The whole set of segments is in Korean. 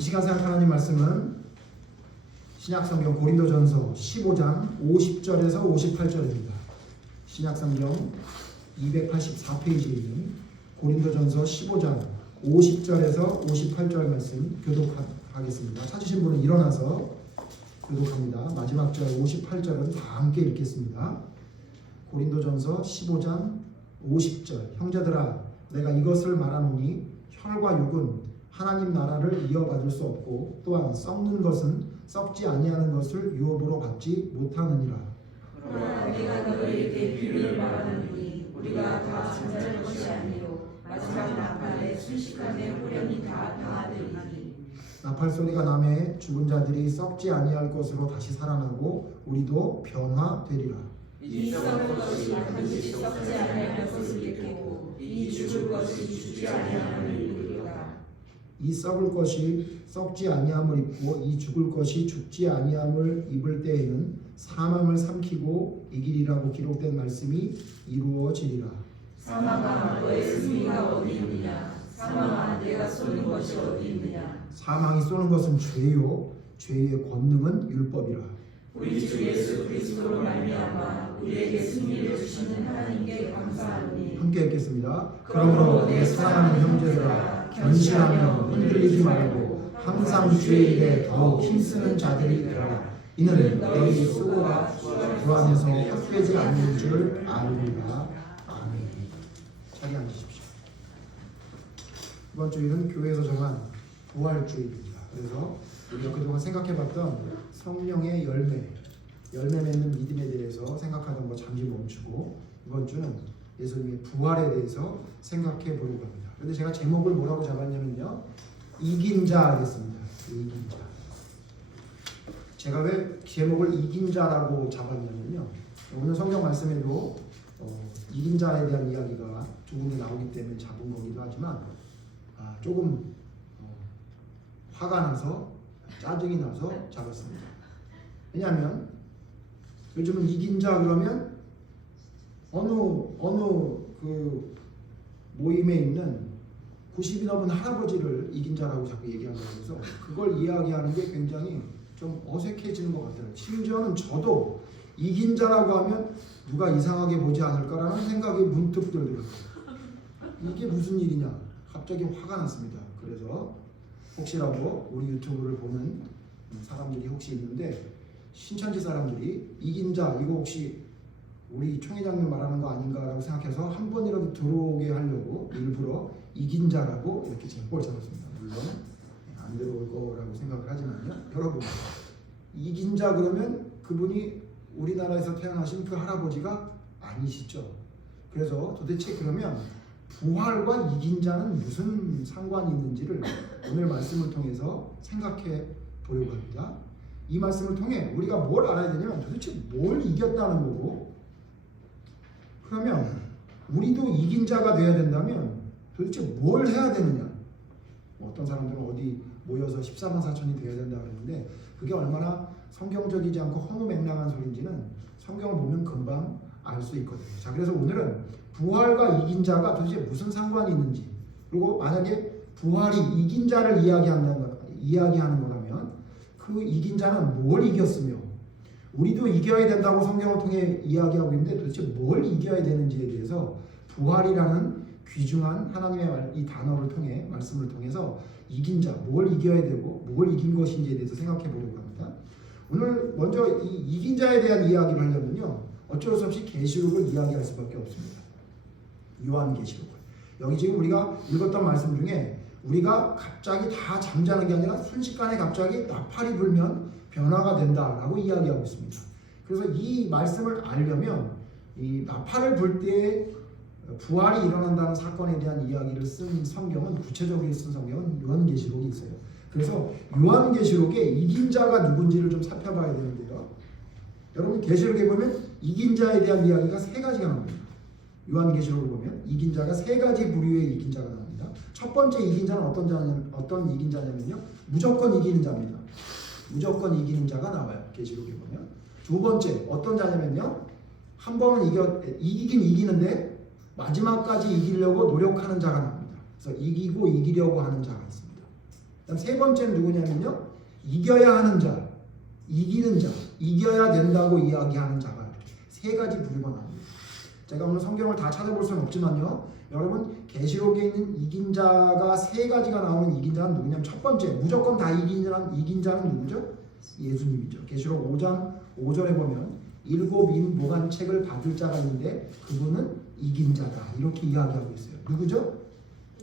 이 시간 생각 하나님 말씀은 신약성경 고린도전서 15장 50절에서 58절입니다. 신약성경 284페이지에 있는 고린도전서 15장 50절에서 58절 말씀 교독하겠습니다. 찾으신 분은 일어나서 교독합니다. 마지막 절 58절은 다 함께 읽겠습니다. 고린도전서 15장 50절. 형제들아, 내가 이것을 말하노니 혈과 육은 하나님 나라를 이어받을 수 없고 또한 썩는 것은 썩지 아니하는 것을 유업으로 받지 못하느니라. 그러나 내가 너희에게 비밀을 말하노니 우리가 다 잠잘 것이 아니요 마지막 나팔에 순식간에 호련히 다 당하리니. 나팔 소리가 나매 죽은 자들이 썩지 아니할 것으로 다시 살아나고 우리도 변화되리라. 이 썩을 것이 반드시 썩지 아니할 것을 믿고 이 죽을 것이 죽지 아니함을 믿으리라. 이 썩을 것이 썩지 아니함을 입고 이 죽을 것이 죽지 아니함을 입을 때에는 사망을 삼키고 이기리라고 기록된 말씀이 이루어지리라. 사망아, 너의 승리가 어디 있느냐? 사망아, 내가 쏘는 것이 어디 있느냐? 사망이 쏘는 것은 죄요 죄의 권능은 율법이라. 우리 주 예수 그리스도로 말미암아 우리에게 승리를 주시는 하나님께 감사하노니. 함께 읽겠습니다. 그러므로 내 사랑하는 형제들아, 견실하며 흔들리지 말고 항상 주의 일에 더욱 힘쓰는 자들이 되라. 이는 너희 수고가 주 안에서 헛되지 않는 줄 아느니라. 아멘. 자리 앉으십시오. 이번 주일은 교회에서 정한 부활주일입니다. 그래서 우리가 그동안 생각해봤던 성령의 열매 맺는 믿음에 대해서 생각하던 거 잠시 멈추고 이번 주는 예수님의 부활에 대해서 생각해 보려고 합니다. 그런데 제가 제목을 뭐라고 잡았냐면요, 이긴 자 하겠습니다. 이긴 자. 제가 왜 제목을 이긴 자라고 잡았냐면요, 오늘 성경 말씀에도 이긴 자에 대한 이야기가 조금 나오기 때문에 잡은 거기도 하지만 조금 화가 나서 짜증이 나서 잡았습니다. 왜냐하면 요즘은 이긴 자 그러면 어느 그 모임에 있는 90이 넘은 할아버지를 이긴 자라고 자꾸 얘기한다고 해서 그걸 이야기하는 게 굉장히 좀 어색해지는 것 같아요. 심지어는 저도 이긴 자라고 하면 누가 이상하게 보지 않을까라는 생각이 문득 들더라고요. 이게 무슨 일이냐? 갑자기 화가 났습니다. 그래서 혹시라도 우리 유튜브를 보는 사람들이 혹시 있는데 신천지 사람들이 이긴 자 이거 혹시 우리 총회장님 말하는 거 아닌가라고 생각해서 한 번이라도 들어오게 하려고 일부러 이긴 자라고 이렇게 제목을 잡았습니다. 물론 안 들어올 거라고 생각을 하지만요. 여러분, 이긴 자 그러면 그분이 우리나라에서 태어나신 그 할아버지가 아니시죠. 그래서 도대체 그러면 부활과 이긴 자는 무슨 상관이 있는지를 오늘 말씀을 통해서 생각해 보려고 합니다. 이 말씀을 통해 우리가 뭘 알아야 되냐면 도대체 뭘 이겼다는 거고, 그러면 우리도 이긴 자가 돼야 된다면 도대체 뭘 해야 되느냐. 어떤 사람들은 어디 모여서 14만 4천이 돼야 된다 그러는데 그게 얼마나 성경적이지 않고 허무맹랑한 소리인지는 성경을 보면 금방 알 수 있거든요. 자, 그래서 오늘은 부활과 이긴 자가 도대체 무슨 상관이 있는지, 그리고 만약에 부활이 이긴 자를 이야기하는 거라면 그 이긴 자는 뭘 이겼으며 우리도 이겨야 된다고 성경을 통해 이야기하고 있는데 도대체 뭘 이겨야 되는지에 대해서 부활이라는 귀중한 하나님의 이 단어를 통해 말씀을 통해서 이긴 자, 뭘 이겨야 되고 뭘 이긴 것인지에 대해서 생각해 보려고 합니다. 오늘 먼저 이 이긴 자에 대한 이야기를 하려면요, 어쩔 수 없이 계시록을 이야기할 수밖에 없습니다. 요한계시록을. 여기 지금 우리가 읽었던 말씀 중에 우리가 갑자기 다 잠자는 게 아니라 순식간에 갑자기 나팔이 불면 변화가 된다라고 이야기하고 있습니다. 그래서 이 말씀을 알려면 이 나팔을 불 때 부활이 일어난다는 사건에 대한 이야기를 쓴 성경은, 구체적으로 쓴 성경은 요한계시록이 있어요. 그래서 요한계시록에 이긴 자가 누군지를 좀 살펴봐야 되는데요. 여러분, 계시록에 보면 이긴 자에 대한 이야기가 세 가지가 나옵니다. 요한계시록을 보면 이긴 자가 세 가지 부류의 이긴 자가 나옵니다. 첫 번째 이긴 자는 어떤 이긴 자냐면요, 무조건 이기는 자입니다. 무조건 이기는 자가 나와요. 계시록에 보면. 두 번째 어떤 자냐면요, 한 번은 이기긴 이기는데 마지막까지 이기려고 노력하는 자가 나옵니다. 그래서 이기고 이기려고 하는 자가 있습니다. 그다음 세 번째는 누구냐면요. 이겨야 하는 자, 이기는 자, 이겨야 된다고 이야기하는 자가 세 가지 부류가 나옵니다. 제가 오늘 성경을 다 찾아볼 수는 없지만요. 여러분 계시록에 있는 이긴 자가 세 가지가 나오는 이긴 자는 누구냐면 첫 번째 무조건 다 이긴 자는 누구죠? 예수님이죠. 계시록 5장 5절에 보면 일곱 인보관책을 받을 자가 있는데 그분은 이긴 자다 이렇게 이야기하고 있어요. 누구죠?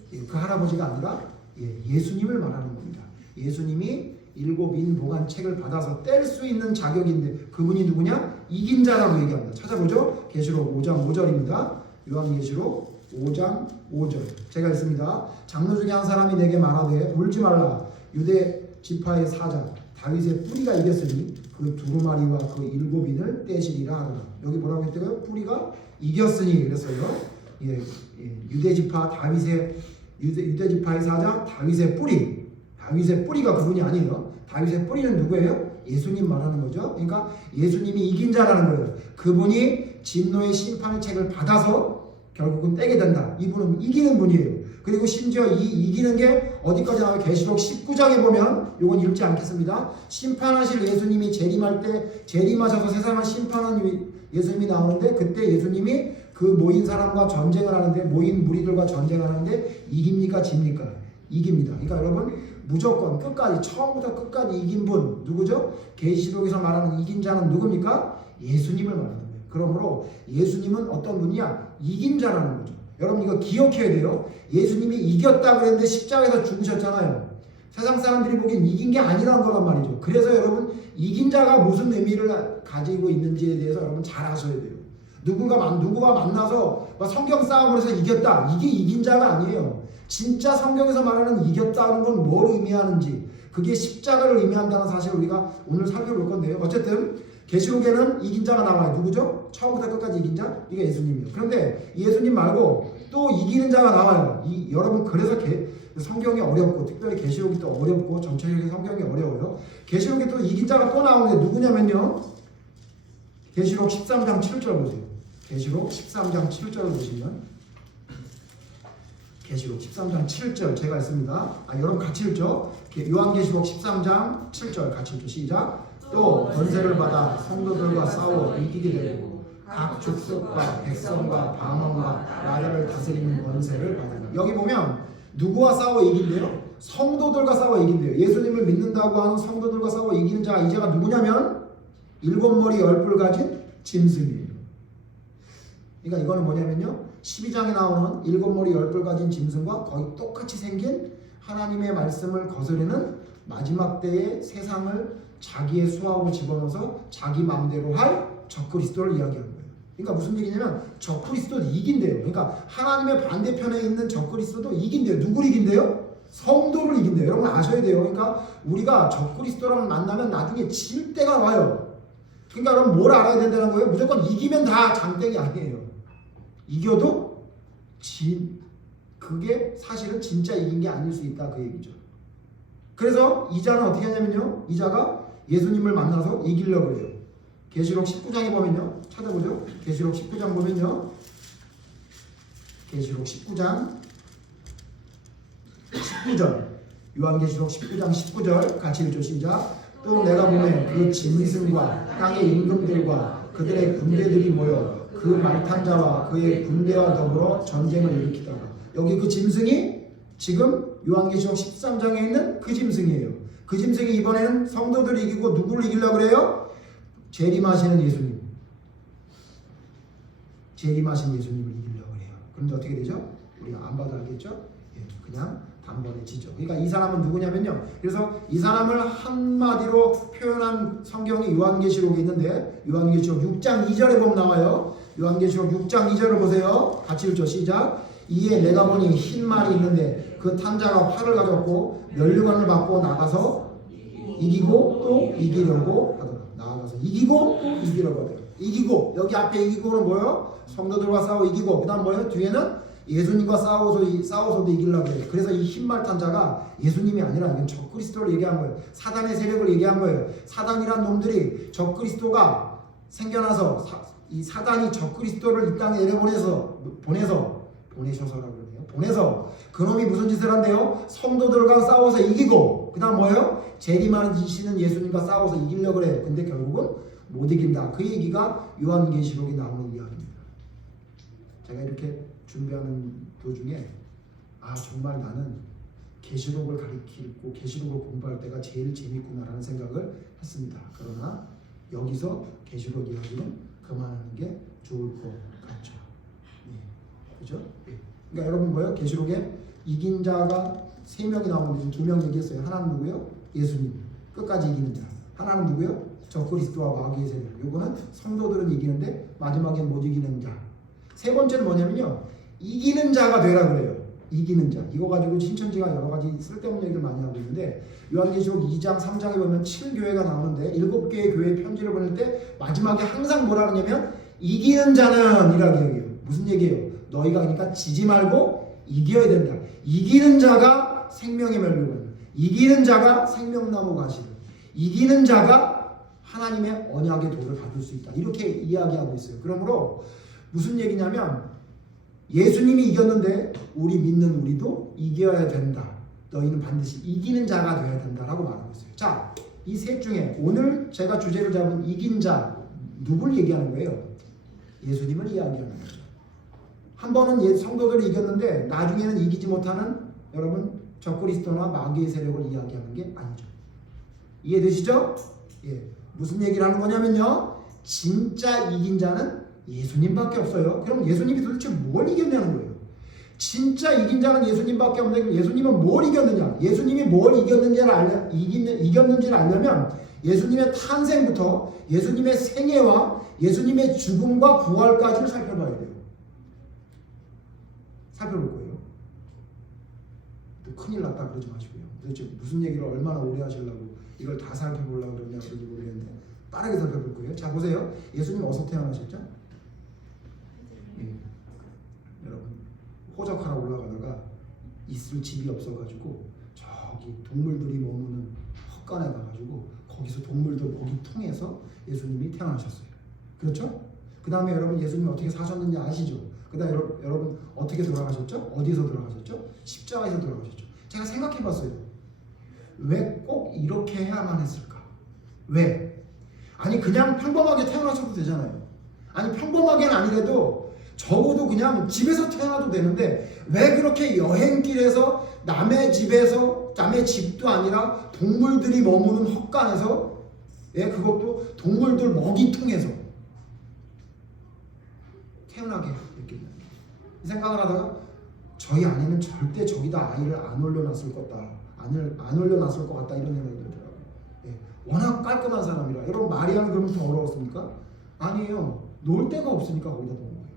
그 할아버지가 아니라 예수님을 말하는 겁니다. 예수님이 일곱 인보관책을 받아서 뗄 수 있는 자격인데 그분이 누구냐? 이긴 자라고 얘기합니다. 찾아보죠. 계시록 5장 5절입니다. 요한계시록 5장 5절 제가 읽습니다. 장로 중에 한 사람이 내게 말하되 울지 말라. 유대 지파의 사자 다윗의 뿌리가 이겼으니 그 두루마리와 그 일곱인을 떼시리라 하더라. 여기 뭐라고 했대요? 뿌리가 이겼으니 그랬어요. 유대 지파 다윗의 유대 지파의 사자 다윗의 뿌리. 다윗의 뿌리가 그분이 아니에요. 다윗의 뿌리는 누구예요? 예수님 말하는 거죠. 그러니까 예수님이 이긴 자라는 거예요. 그분이 진노의 심판의 책을 받아서 결국은 떼게 된다. 이분은 이기는 분이에요. 그리고 심지어 이 이기는 게 어디까지 나와요? 계시록 19장에 보면 이건 읽지 않겠습니다. 심판하실 예수님이 재림할 때 재림하셔서 세상을 심판하는 예수님이 나오는데 그때 예수님이 그 모인 사람과 전쟁을 하는데 모인 무리들과 전쟁을 하는데 이깁니까? 집니까? 이깁니다. 그러니까 여러분 무조건 끝까지 처음부터 끝까지 이긴 분 누구죠? 계시록에서 말하는 이긴 자는 누굽니까? 예수님을 말하는 거예요. 그러므로 예수님은 어떤 분이야? 이긴 자라는 거죠. 여러분 이거 기억해야 돼요. 예수님이 이겼다 그랬는데 십자가에서 죽으셨잖아요. 세상 사람들이 보기엔 이긴 게 아니라는 거란 말이죠. 그래서 여러분 이긴 자가 무슨 의미를 가지고 있는지에 대해서 여러분 잘 아셔야 돼요. 누구가 만나서 성경 싸움을 해서 이겼다. 이게 이긴 자가 아니에요. 진짜 성경에서 말하는 이겼다는 건 뭘 의미하는지 그게 십자가를 의미한다는 사실을 우리가 오늘 살펴볼 건데요. 어쨌든 계시록에는 이긴 자가 나와요. 누구죠? 처음부터 끝까지 이긴 자? 이게 예수님이에요. 그런데 예수님 말고 또 이기는 자가 나와요. 여러분 그래서 성경이 어렵고 특별히 계시록이 또 어렵고 전체적인 성경이 어려워요. 계시록에 또 이긴 자가 또 나오는데 누구냐면요. 계시록 13장 7절 보세요. 계시록 13장 7절을 보시면 계시록 13장 7절 제가 읽습니다. 여러분 같이 읽죠. 요한계시록 13장 7절 같이 읽죠. 시작. 또 권세를 받아 성도들과 싸워 이기게 되고 각 족속과 백성과 방언과 나라를 다스리는 권세를 받는다. 여기 보면 누구와 싸워 이긴대요? 성도들과 싸워 이긴대요. 예수님을 믿는다고 하는 성도들과 싸워 이기는 자가 이제가 누구냐면 일곱 머리 열뿔 가진 짐승이에요. 그러니까 이거는 뭐냐면요. 12장에 나오는 일곱 머리 열뿔 가진 짐승과 거의 똑같이 생긴 하나님의 말씀을 거스르는 마지막 때의 세상을 자기의 수하고 집어넣어서 자기 마음대로 할 적그리스도를 이야기하는 거예요. 그러니까 무슨 얘기냐면 적그리스도도 이긴대요. 그러니까 하나님의 반대편에 있는 적그리스도도 이긴대요. 누구를 이긴대요? 성도를 이긴대요. 여러분 아셔야 돼요. 그러니까 우리가 적그리스도랑 만나면 나중에 질 때가 와요. 그러니까 여러분 뭘 알아야 된다는 거예요? 무조건 이기면 다 장땡이 아니에요. 이겨도 그게 사실은 진짜 이긴 게 아닐 수 있다 그 얘기죠. 그래서 이 자는 어떻게 하냐면요. 이 자가 예수님을 만나서 이기려고 해요. 계시록 19장에 보면요. 찾아보죠. 계시록 19장 보면요. 계시록 19장 19절 요한계시록 19장 19절 같이 읽죠. 시작. 또 내가 보면 그 짐승과 땅의 임금들과 그들의 군대들이 모여 그 말탄 자와 그의 군대와 더불어 전쟁을 일으키더라. 여기 그 짐승이 지금 요한계시록 13장에 있는 그 짐승이에요. 그 짐승이 이번에는 성도들을 이기고 누구를 이기려고 그래요? 재림하시는 예수님. 재림하신 예수님을 이기려고 해요. 그런데 어떻게 되죠? 우리가 안 봐도 알겠죠? 그냥 단번에 지죠. 그러니까 이 사람은 누구냐면요. 그래서 이 사람을 한마디로 표현한 성경이 요한계시록에 있는데 요한계시록 6장 2절에 보면 나와요. 요한계시록 6장 2절을 보세요. 같이 읽죠. 시작. 이에 내가 보니 흰 말이 있는데 그 탄자가 활을 가졌고 면류관을 받고 나가서 이기고 또 이기려고 하더라. 나아가서 이기고 또 이기려고 하더라. 이기고 여기 앞에 이기고는 뭐예요? 성도들과 싸워 이기고 그 다음 뭐예요? 뒤에는 예수님과 싸워서도 이기려고 해요. 그래서 이 흰말 탄자가 예수님이 아니라 이건 적그리스도를 얘기한 거예요. 사단의 세력을 얘기한 거예요. 사단이란 놈들이 적그리스도가 생겨나서 이 사단이 적그리스도를 이 땅에 보내셔서라고 그러네요. 보내서 그놈이 무슨 짓을 한대요? 성도들과 싸워서 이기고 그 다음 뭐예요? 재림하시는 예수님과 싸워서 이기려고 그래요. 근데 결국은 못 이긴다. 그 얘기가 요한계시록에 나오는 이야기입니다. 제가 이렇게 준비하는 도중에 정말 나는 계시록을 가리키고 계시록을 공부할 때가 제일 재밌구나라는 생각을 했습니다. 그러나 여기서 계시록 이야기는 그만하는 게 좋을 것 같죠. 그죠? 그러니까 여러분 뭐예요? 계시록에 이긴 자가 3명이 나오는데 지금 2명 얘기했어요. 하나는 누구요? 예수님. 끝까지 이기는 자. 하나는 누구요? 적그리스도와 마귀의 세력. 요거는 성도들은 이기는데 마지막엔 못 이기는 자. 세 번째는 뭐냐면요. 이기는 자가 되라 그래요. 이기는 자. 이거 가지고 신천지가 여러 가지 쓸데없는 얘기를 많이 하고 있는데 요한계시록 2장 3장에 보면 7교회가 나오는데 7개의 교회에 편지를 보낼 때 마지막에 항상 뭐라 그러냐면 이기는 자는 이라고 얘기해요. 무슨 얘기예요? 너희가 그러니까 지지 말고 이겨야 된다. 이기는 자가 생명의 멸류관, 이기는 자가 생명나무 가시, 이기는 자가 하나님의 언약의 도를 받을 수 있다. 이렇게 이야기하고 있어요. 그러므로 무슨 얘기냐면 예수님이 이겼는데 우리 믿는 우리도 이겨야 된다. 너희는 반드시 이기는 자가 되어야 된다라고 말하고 있어요. 자, 이 셋 중에 오늘 제가 주제를 잡은 이긴 자 누굴 얘기하는 거예요? 예수님을 이야기하는 거죠. 한 번은 성도들을 이겼는데 나중에는 이기지 못하는 여러분 적그리스도나 마귀의 세력을 이야기하는 게 아니죠. 이해되시죠? 예. 무슨 얘기를 하는 거냐면요. 진짜 이긴 자는 예수님밖에 없어요. 그럼 예수님이 도대체 뭘 이겼냐는 거예요. 진짜 이긴 자는 예수님밖에 없는데 예수님은 뭘 이겼느냐? 예수님이 뭘 이겼는지를 알려면 예수님의 탄생부터 예수님의 생애와 예수님의 죽음과 부활까지를 살펴봐야 돼요. 살펴볼 거예요. 또 큰일 났다 그러지 마시고요. 도대체 무슨 얘기를 얼마나 오래 하시려고 이걸 다 살펴보려고 그러냐 그런지 모르겠는데 빠르게 살펴볼 거예요. 자 보세요. 예수님 어디서 태어나셨죠? 여러분 호적하러 올라가다가 있을 집이 없어가지고 저기 동물들이 머무는 헛간에 가가지고 거기서 동물들 먹이통해서 예수님이 태어나셨어요. 그렇죠? 그 다음에 여러분 예수님이 어떻게 사셨는지 아시죠? 그 다음에 여러분 어떻게 돌아가셨죠? 어디서 돌아가셨죠? 십자가에서 돌아가셨죠. 제가 생각해봤어요. 왜 꼭 이렇게 해야만 했을까? 왜? 아니 그냥 평범하게 태어나셔도 되잖아요. 아니 평범하게는 아니래도 적어도 그냥 집에서 태어나도 되는데 왜 그렇게 여행길에서 남의 집에서 남의 집도 아니라 동물들이 머무는 헛간에서 그것도 동물들 먹이통에서 태어나게 했겠냐 이 생각을 하다가 저희 아내는 절대 저기다 아이를 안 올려놨을 것 같다. 안 올려놨을 것 같다 이런 생각이 들더라고요. 워낙 깔끔한 사람이라. 여러분 마리아는 그러면 좀 어려웠습니까? 아니에요. 놓을 데가 없으니까 거기다 놓은 거예요.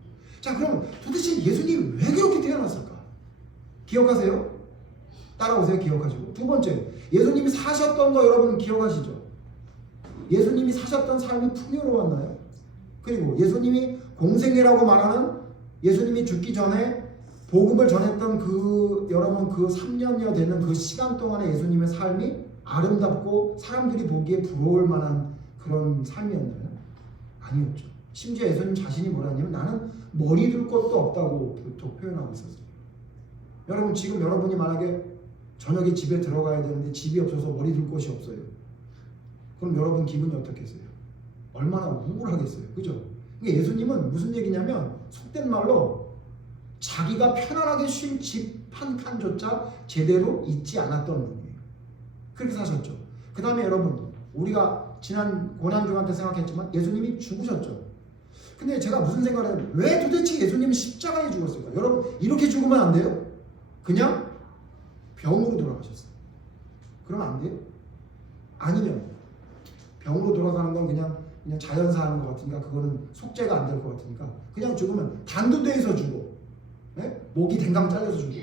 자 그럼 도대체 예수님이 왜 그렇게 태어났을까? 기억하세요? 따라오세요. 기억하시고. 두 번째, 예수님이 사셨던 거 여러분 기억하시죠? 예수님이 사셨던 삶이 풍요로웠나요? 그리고 예수님이 공생애라고 말하는 예수님이 죽기 전에 복음을 전했던 여러분 그 3년여 되는 그 시간 동안의 예수님의 삶이 아름답고 사람들이 보기에 부러울 만한 그런 삶이었나요? 아니었죠. 심지어 예수님 자신이 뭐라 하냐면 나는 머리 둘 것도 없다고 표현하고 있었어요. 여러분 지금 여러분이 만약에 저녁에 집에 들어가야 되는데 집이 없어서 머리 둘 곳이 없어요. 그럼 여러분 기분이 어떻겠어요? 얼마나 우울하겠어요. 그죠? 그러니까 예수님은 무슨 얘기냐면 속된 말로 자기가 편안하게 쉴 집 한 칸조차 제대로 잊지 않았던 분이에요. 그렇게 사셨죠. 그 다음에 여러분 우리가 지난 고난주간 때 생각했지만 예수님이 죽으셨죠. 근데 제가 무슨 생각을 해요? 왜 도대체 예수님이 십자가에 죽었을까? 여러분 이렇게 죽으면 안 돼요? 그냥 병으로 돌아가셨어요. 그러면 안 돼요? 아니면 병으로 돌아가는 건 그냥 자연사 하는 것 같으니까 그거는 속죄가 안 될 것 같으니까 그냥 죽으면 단두대에서 죽어. 목이 댕강 잘려서 죽어.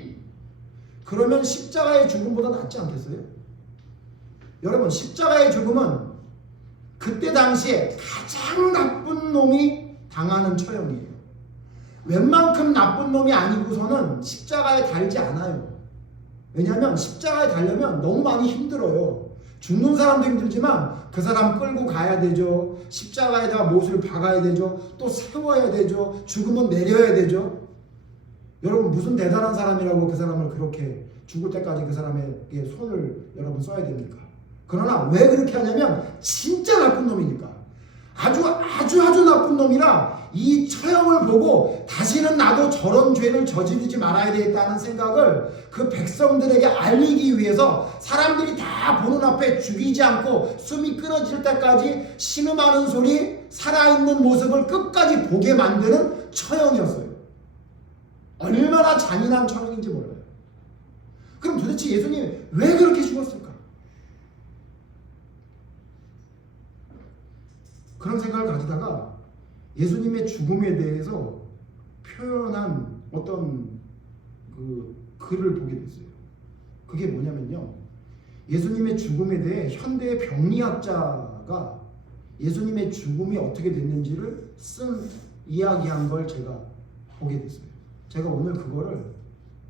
그러면 십자가의 죽음보다 낫지 않겠어요? 여러분 십자가의 죽음은 그때 당시에 가장 나쁜 놈이 당하는 처형이에요. 웬만큼 나쁜 놈이 아니고서는 십자가에 달지 않아요. 왜냐하면 십자가에 달려면 너무 많이 힘들어요. 죽는 사람도 힘들지만 그 사람 끌고 가야 되죠. 십자가에다가 못을 박아야 되죠. 또 세워야 되죠. 죽으면 내려야 되죠. 여러분 무슨 대단한 사람이라고 그 사람을 그렇게 죽을 때까지 그 사람에게 손을 여러분 써야 됩니까? 그러나 왜 그렇게 하냐면 진짜 나쁜 놈이니까. 아주 나쁜 놈이라 이 처형을 보고 다시는 나도 저런 죄를 저지르지 말아야 되겠다는 생각을 그 백성들에게 알리기 위해서 사람들이 다 보는 앞에 죽이지 않고 숨이 끊어질 때까지 신음하는 소리, 살아있는 모습을 끝까지 보게 만드는 처형이었어요. 얼마나 잔인한 처형인지 몰라요. 그럼 도대체 예수님이 왜 그렇게 죽었을까? 그런 생각을 가지다가 예수님의 죽음에 대해서 표현한 어떤 그 글을 보게 됐어요. 그게 뭐냐면요. 예수님의 죽음에 대해 현대의 병리학자가 예수님의 죽음이 어떻게 됐는지를 쓴 이야기한 걸 제가 보게 됐어요. 제가 오늘 그거를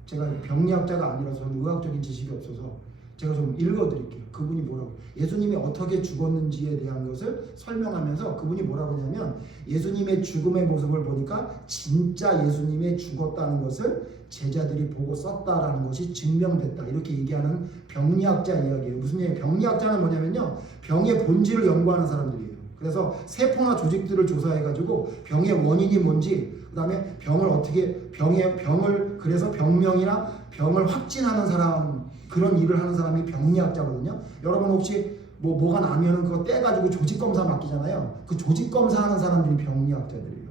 제가 병리학자가 아니라서 저는 의학적인 지식이 없어서 제가 좀 읽어드릴게요. 그분이 뭐라고 예수님이 어떻게 죽었는지에 대한 것을 설명하면서 그분이 뭐라고 하냐면 예수님의 죽음의 모습을 보니까 진짜 예수님이 죽었다는 것을 제자들이 보고 썼다라는 것이 증명됐다. 이렇게 얘기하는 병리학자 이야기예요. 무슨 얘기예요? 병리학자는 뭐냐면요. 병의 본질을 연구하는 사람들이에요. 그래서 세포나 조직들을 조사해가지고 병의 원인이 뭔지 그 다음에 병을 어떻게 병을 그래서 병명이나 병을 확진하는 사람 그런 일을 하는 사람이 병리학자거든요. 여러분 혹시 뭐가 나면은 그거 떼가지고 조직 검사 맡기잖아요. 그 조직 검사하는 사람들이 병리학자들이에요.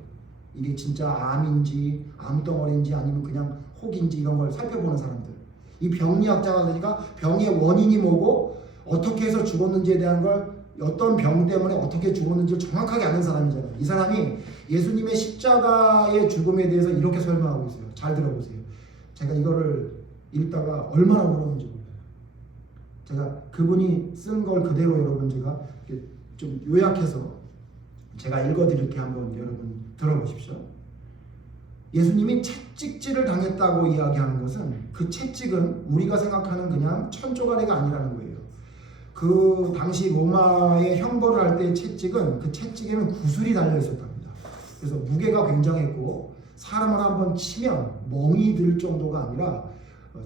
이게 진짜 암인지 암덩어리인지 아니면 그냥 혹인지 이런 걸 살펴보는 사람들. 이 병리학자가 그러니까 병의 원인이 뭐고 어떻게 해서 죽었는지에 대한 걸 어떤 병 때문에 어떻게 죽었는지를 정확하게 아는 사람이잖아요. 이 사람이 예수님의 십자가의 죽음에 대해서 이렇게 설명하고 있어요. 잘 들어보세요. 제가 이거를 읽다가 얼마나 울었는지 몰라요. 제가 그분이 쓴 걸 그대로 여러분 제가 좀 요약해서 제가 읽어드릴게 한번 여러분 들어보십시오. 예수님이 채찍질을 당했다고 이야기하는 것은 그 채찍은 우리가 생각하는 그냥 천조가리가 아니라는 거예요. 그 당시 로마의 형벌을 할 때의 채찍은 그 채찍에는 구슬이 달려 있었답니다. 그래서 무게가 굉장했고 사람을 한번 치면 멍이 들 정도가 아니라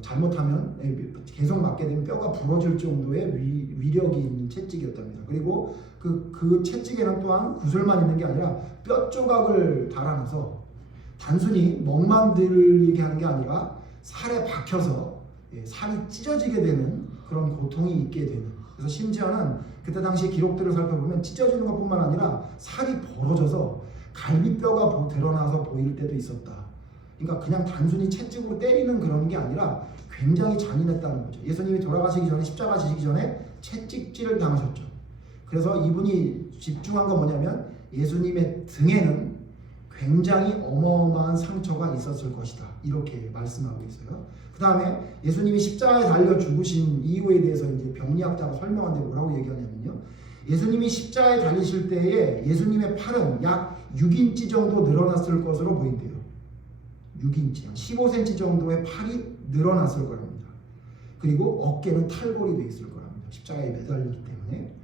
잘못하면 계속 맞게 되면 뼈가 부러질 정도의 위력이 있는 채찍이었답니다. 그리고 그 채찍에는 또한 구슬만 있는 게 아니라 뼈 조각을 달아놔서 단순히 멍만 들게 하는 게 아니라 살에 박혀서 살이 찢어지게 되는 그런 고통이 있게 되는. 그래서 심지어는 그때 당시 기록들을 살펴보면 찢어지는 것뿐만 아니라 살이 벌어져서 갈비뼈가 드러나서 보일 때도 있었다. 그러니까 그냥 단순히 채찍으로 때리는 그런 게 아니라 굉장히 잔인했다는 거죠. 예수님이 돌아가시기 전에 십자가 지시기 전에 채찍질을 당하셨죠. 그래서 이분이 집중한 건 뭐냐면 예수님의 등에는 굉장히 어마어마한 상처가 있었을 것이다. 이렇게 말씀하고 있어요. 그 다음에 예수님이 십자가에 달려 죽으신 이유에 대해서 이제 병리학자가 설명하는데 뭐라고 얘기하냐면요. 예수님이 십자가에 달리실 때에 예수님의 팔은 약 6인치 정도 늘어났을 것으로 보인대요. 6인치, 15cm 정도의 팔이 늘어났을 거랍니다. 그리고 어깨는 탈골이 되어 있을 거랍니다. 십자가에 매달렸기 때문에.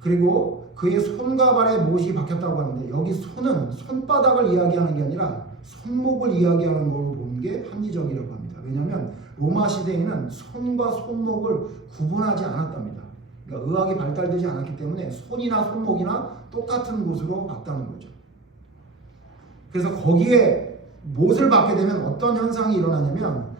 그리고 그의 손과 발에 못이 박혔다고 하는데 여기 손은 손바닥을 이야기하는 게 아니라 손목을 이야기하는 걸로 보는 게 합리적이라고 합니다. 왜냐하면 로마 시대에는 손과 손목을 구분하지 않았답니다. 그러니까 의학이 발달되지 않았기 때문에 손이나 손목이나 똑같은 곳으로 봤다는 거죠. 그래서 거기에 못을 받게 되면 어떤 현상이 일어나냐면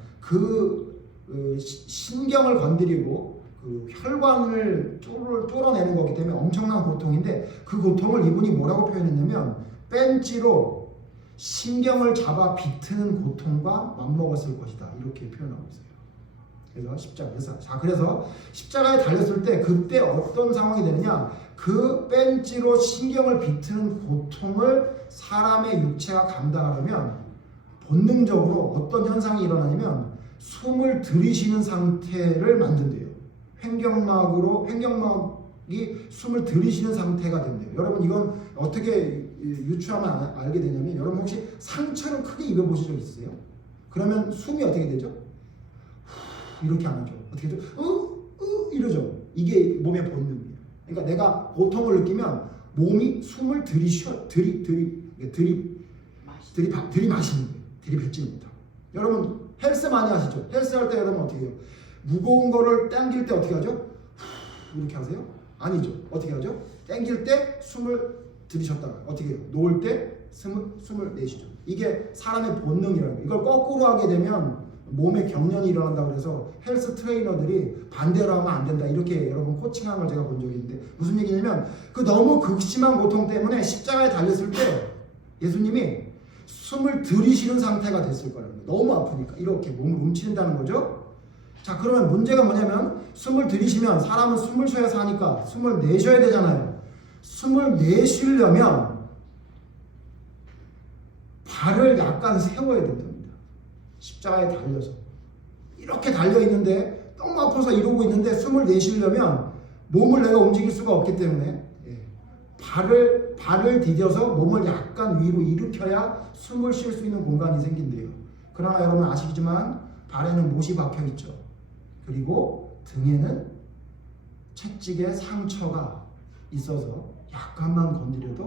신경을 건드리고 그 혈관을 뚫어내는 거기 때문에 엄청난 고통인데 그 고통을 이분이 뭐라고 표현했냐면 뺀찌로 신경을 잡아 비트는 고통과 맞먹었을 것이다. 이렇게 표현하고 있어요. 그래서 십자가에 달렸을 때 그때 어떤 상황이 되느냐? 그 뺀찌로 신경을 비트는 고통을 사람의 육체가 감당하려면 본능적으로 어떤 현상이 일어나냐면 숨을 들이쉬는 상태를 만든대요. 횡격막이 숨을 들이쉬는 상태가 된대요. 여러분 이건 어떻게 유추하면 알게 되냐면 여러분 혹시 상처를 크게 입어보신 적 있으세요? 그러면 숨이 어떻게 되죠? 이렇게 안 하죠. 어떻게 되죠? 이러죠. 이게 몸의 본능이에요. 그러니까 내가 고통을 느끼면 몸이 숨을 들이마시는 거예요. 들이뱉지 못하고. 여러분 헬스 많이 하시죠? 헬스 할 때 여러분 어떻게 해요? 무거운 거를 당길 때 어떻게 하죠? 이렇게 하세요? 아니죠. 어떻게 하죠? 당길 때 숨을 들이셨다가 어떻게 해요? 놓을 때 숨을 내쉬죠. 이게 사람의 본능이라는 거예요. 이걸 거꾸로 하게 되면 몸에 경련이 일어난다고 그래서 헬스 트레이너들이 반대로 하면 안 된다 이렇게 여러분 코칭한 걸 제가 본 적이 있는데 무슨 얘기냐면 그 너무 극심한 고통 때문에 십자가에 달렸을 때 예수님이 숨을 들이쉬는 상태가 됐을 거라는 거예요. 너무 아프니까 이렇게 몸을 움츠린다는 거죠. 자, 그러면 문제가 뭐냐면 숨을 들이쉬면 사람은 숨을 쉬어야 사니까 숨을 내쉬어야 되잖아요. 숨을 내쉬려면 발을 약간 세워야 된답니다. 십자가에 달려서 이렇게 달려 있는데 너무 아파서 이러고 있는데 숨을 내쉬려면 몸을 내가 움직일 수가 없기 때문에 발을 디뎌서 몸을 약간 위로 일으켜야 숨을 쉴 수 있는 공간이 생긴대요. 그러나 여러분 아시겠지만 발에는 못이 박혀 있죠. 그리고 등에는 채찍에 상처가 있어서 약간만 건드려도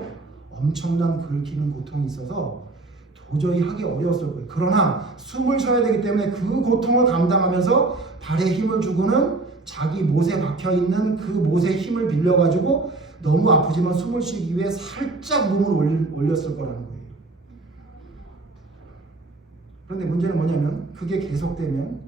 엄청난 긁히는 고통이 있어서 도저히 하기 어려웠을 거예요. 그러나 숨을 쉬어야 되기 때문에 그 고통을 감당하면서 발에 힘을 주고는 자기 못에 박혀있는 그 못의 힘을 빌려가지고 너무 아프지만 숨을 쉬기 위해 살짝 몸을 올렸을 거라는 거예요. 그런데 문제는 뭐냐면 그게 계속되면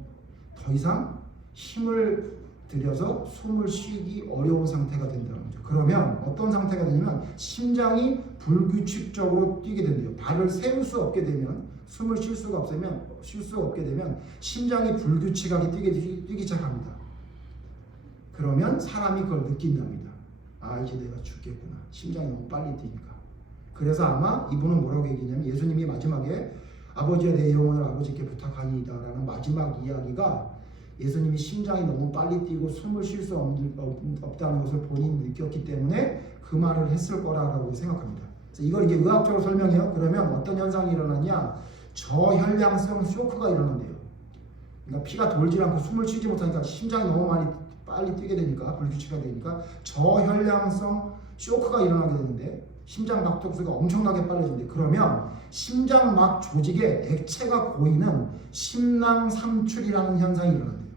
더 이상 힘을 들여서 숨을 쉬기 어려운 상태가 된다는 거죠. 그러면 어떤 상태가 되냐면 심장이 불규칙적으로 뛰게 된대요. 발을 세울 수 없게 되면 숨을 쉴 수 없게 되면 심장이 불규칙하게 뛰기 시작합니다. 그러면 사람이 그걸 느낀답니다. 아, 이제 내가 죽겠구나. 심장이 너무 빨리 뛰니까. 그래서 아마 이분은 뭐라고 얘기했냐면 예수님이 마지막에 아버지여 내 영혼을 아버지께 부탁하니이다 라는 마지막 이야기가 예수님이 심장이 너무 빨리 뛰고 숨을 쉴 수 없다는 것을 본인이 느꼈기 때문에 그 말을 했을 거라고 생각합니다. 그래서 이걸 이제 의학적으로 설명해요. 그러면 어떤 현상이 일어나냐? 저혈량성 쇼크가 일어난대요. 그러니까 피가 돌지 않고 숨을 쉬지 못하니까 심장이 너무 빨리 뛰게 되니까 불규칙하게 되니까 저혈량성 쇼크가 일어나게 되는데 심장 박동수가 엄청나게 빨라진대. 그러면 심장막 조직에 액체가 고이는 심낭삼출이라는 현상이 일어난대요.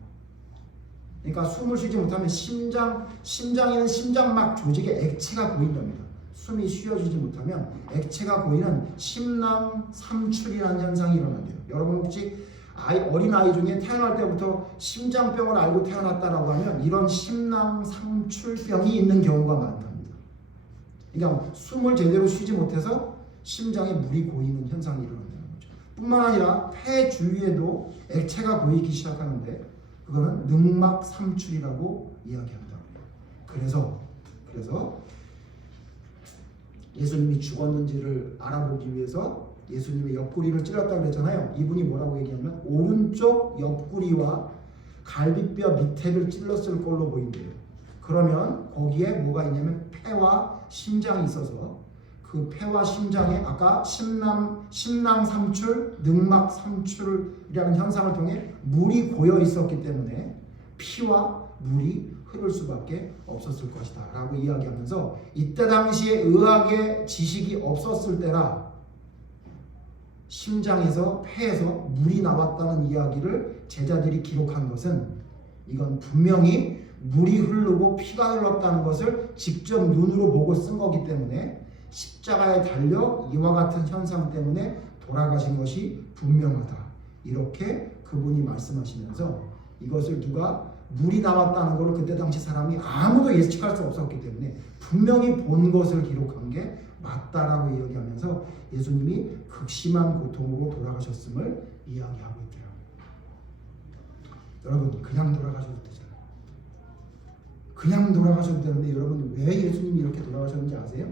그러니까 숨을 쉬지 못하면 심장에는 심장막 조직에 액체가 고인답니다. 숨이 쉬어지지 못하면 액체가 고이는 심낭삼출이라는 현상이 일어난대요. 여러분 혹시 어린 아이 중에 태어날 때부터 심장병을 앓고 태어났다라고 하면 이런 심낭삼출병이 있는 경우가 많답니다. 그러니까 숨을 제대로 쉬지 못해서 심장에 물이 고이는 현상이 일어난다는 거죠. 뿐만 아니라 폐 주위에도 액체가 고이기 시작하는데 그거는 늑막삼출이라고 이야기합니다. 그래서 예수님이 죽었는지를 알아보기 위해서 예수님의 옆구리를 찔렀다고 그랬잖아요. 이분이 뭐라고 얘기하면 오른쪽 옆구리와 갈비뼈 밑에를 찔렀을 걸로 보인대요. 그러면 거기에 뭐가 있냐면 폐와 심장이 있어서 그 폐와 심장에 아까 심낭삼출, 늑막삼출이라는 현상을 통해 물이 고여 있었기 때문에 피와 물이 흐를 수밖에 없었을 것이다 라고 이야기하면서 이때 당시에 의학의 지식이 없었을 때라 심장에서 폐에서 물이 나왔다는 이야기를 제자들이 기록한 것은 이건 분명히 물이 흐르고 피가 흘렀다는 것을 직접 눈으로 보고 쓴 거기 때문에 십자가에 달려 이와 같은 현상 때문에 돌아가신 것이 분명하다. 이렇게 그분이 말씀하시면서 이것을 누가 물이 나왔다는 것을 그때 당시 사람이 아무도 예측할 수 없었기 때문에 분명히 본 것을 기록한 게 맞다라고 이야기하면서 예수님이 극심한 고통으로 돌아가셨음을 이야기하고 있대요. 여러분 그냥 돌아가셔도 되잖아요. 그냥 돌아가셔도 되는데 여러분 왜 예수님이 이렇게 돌아가셨는지 아세요?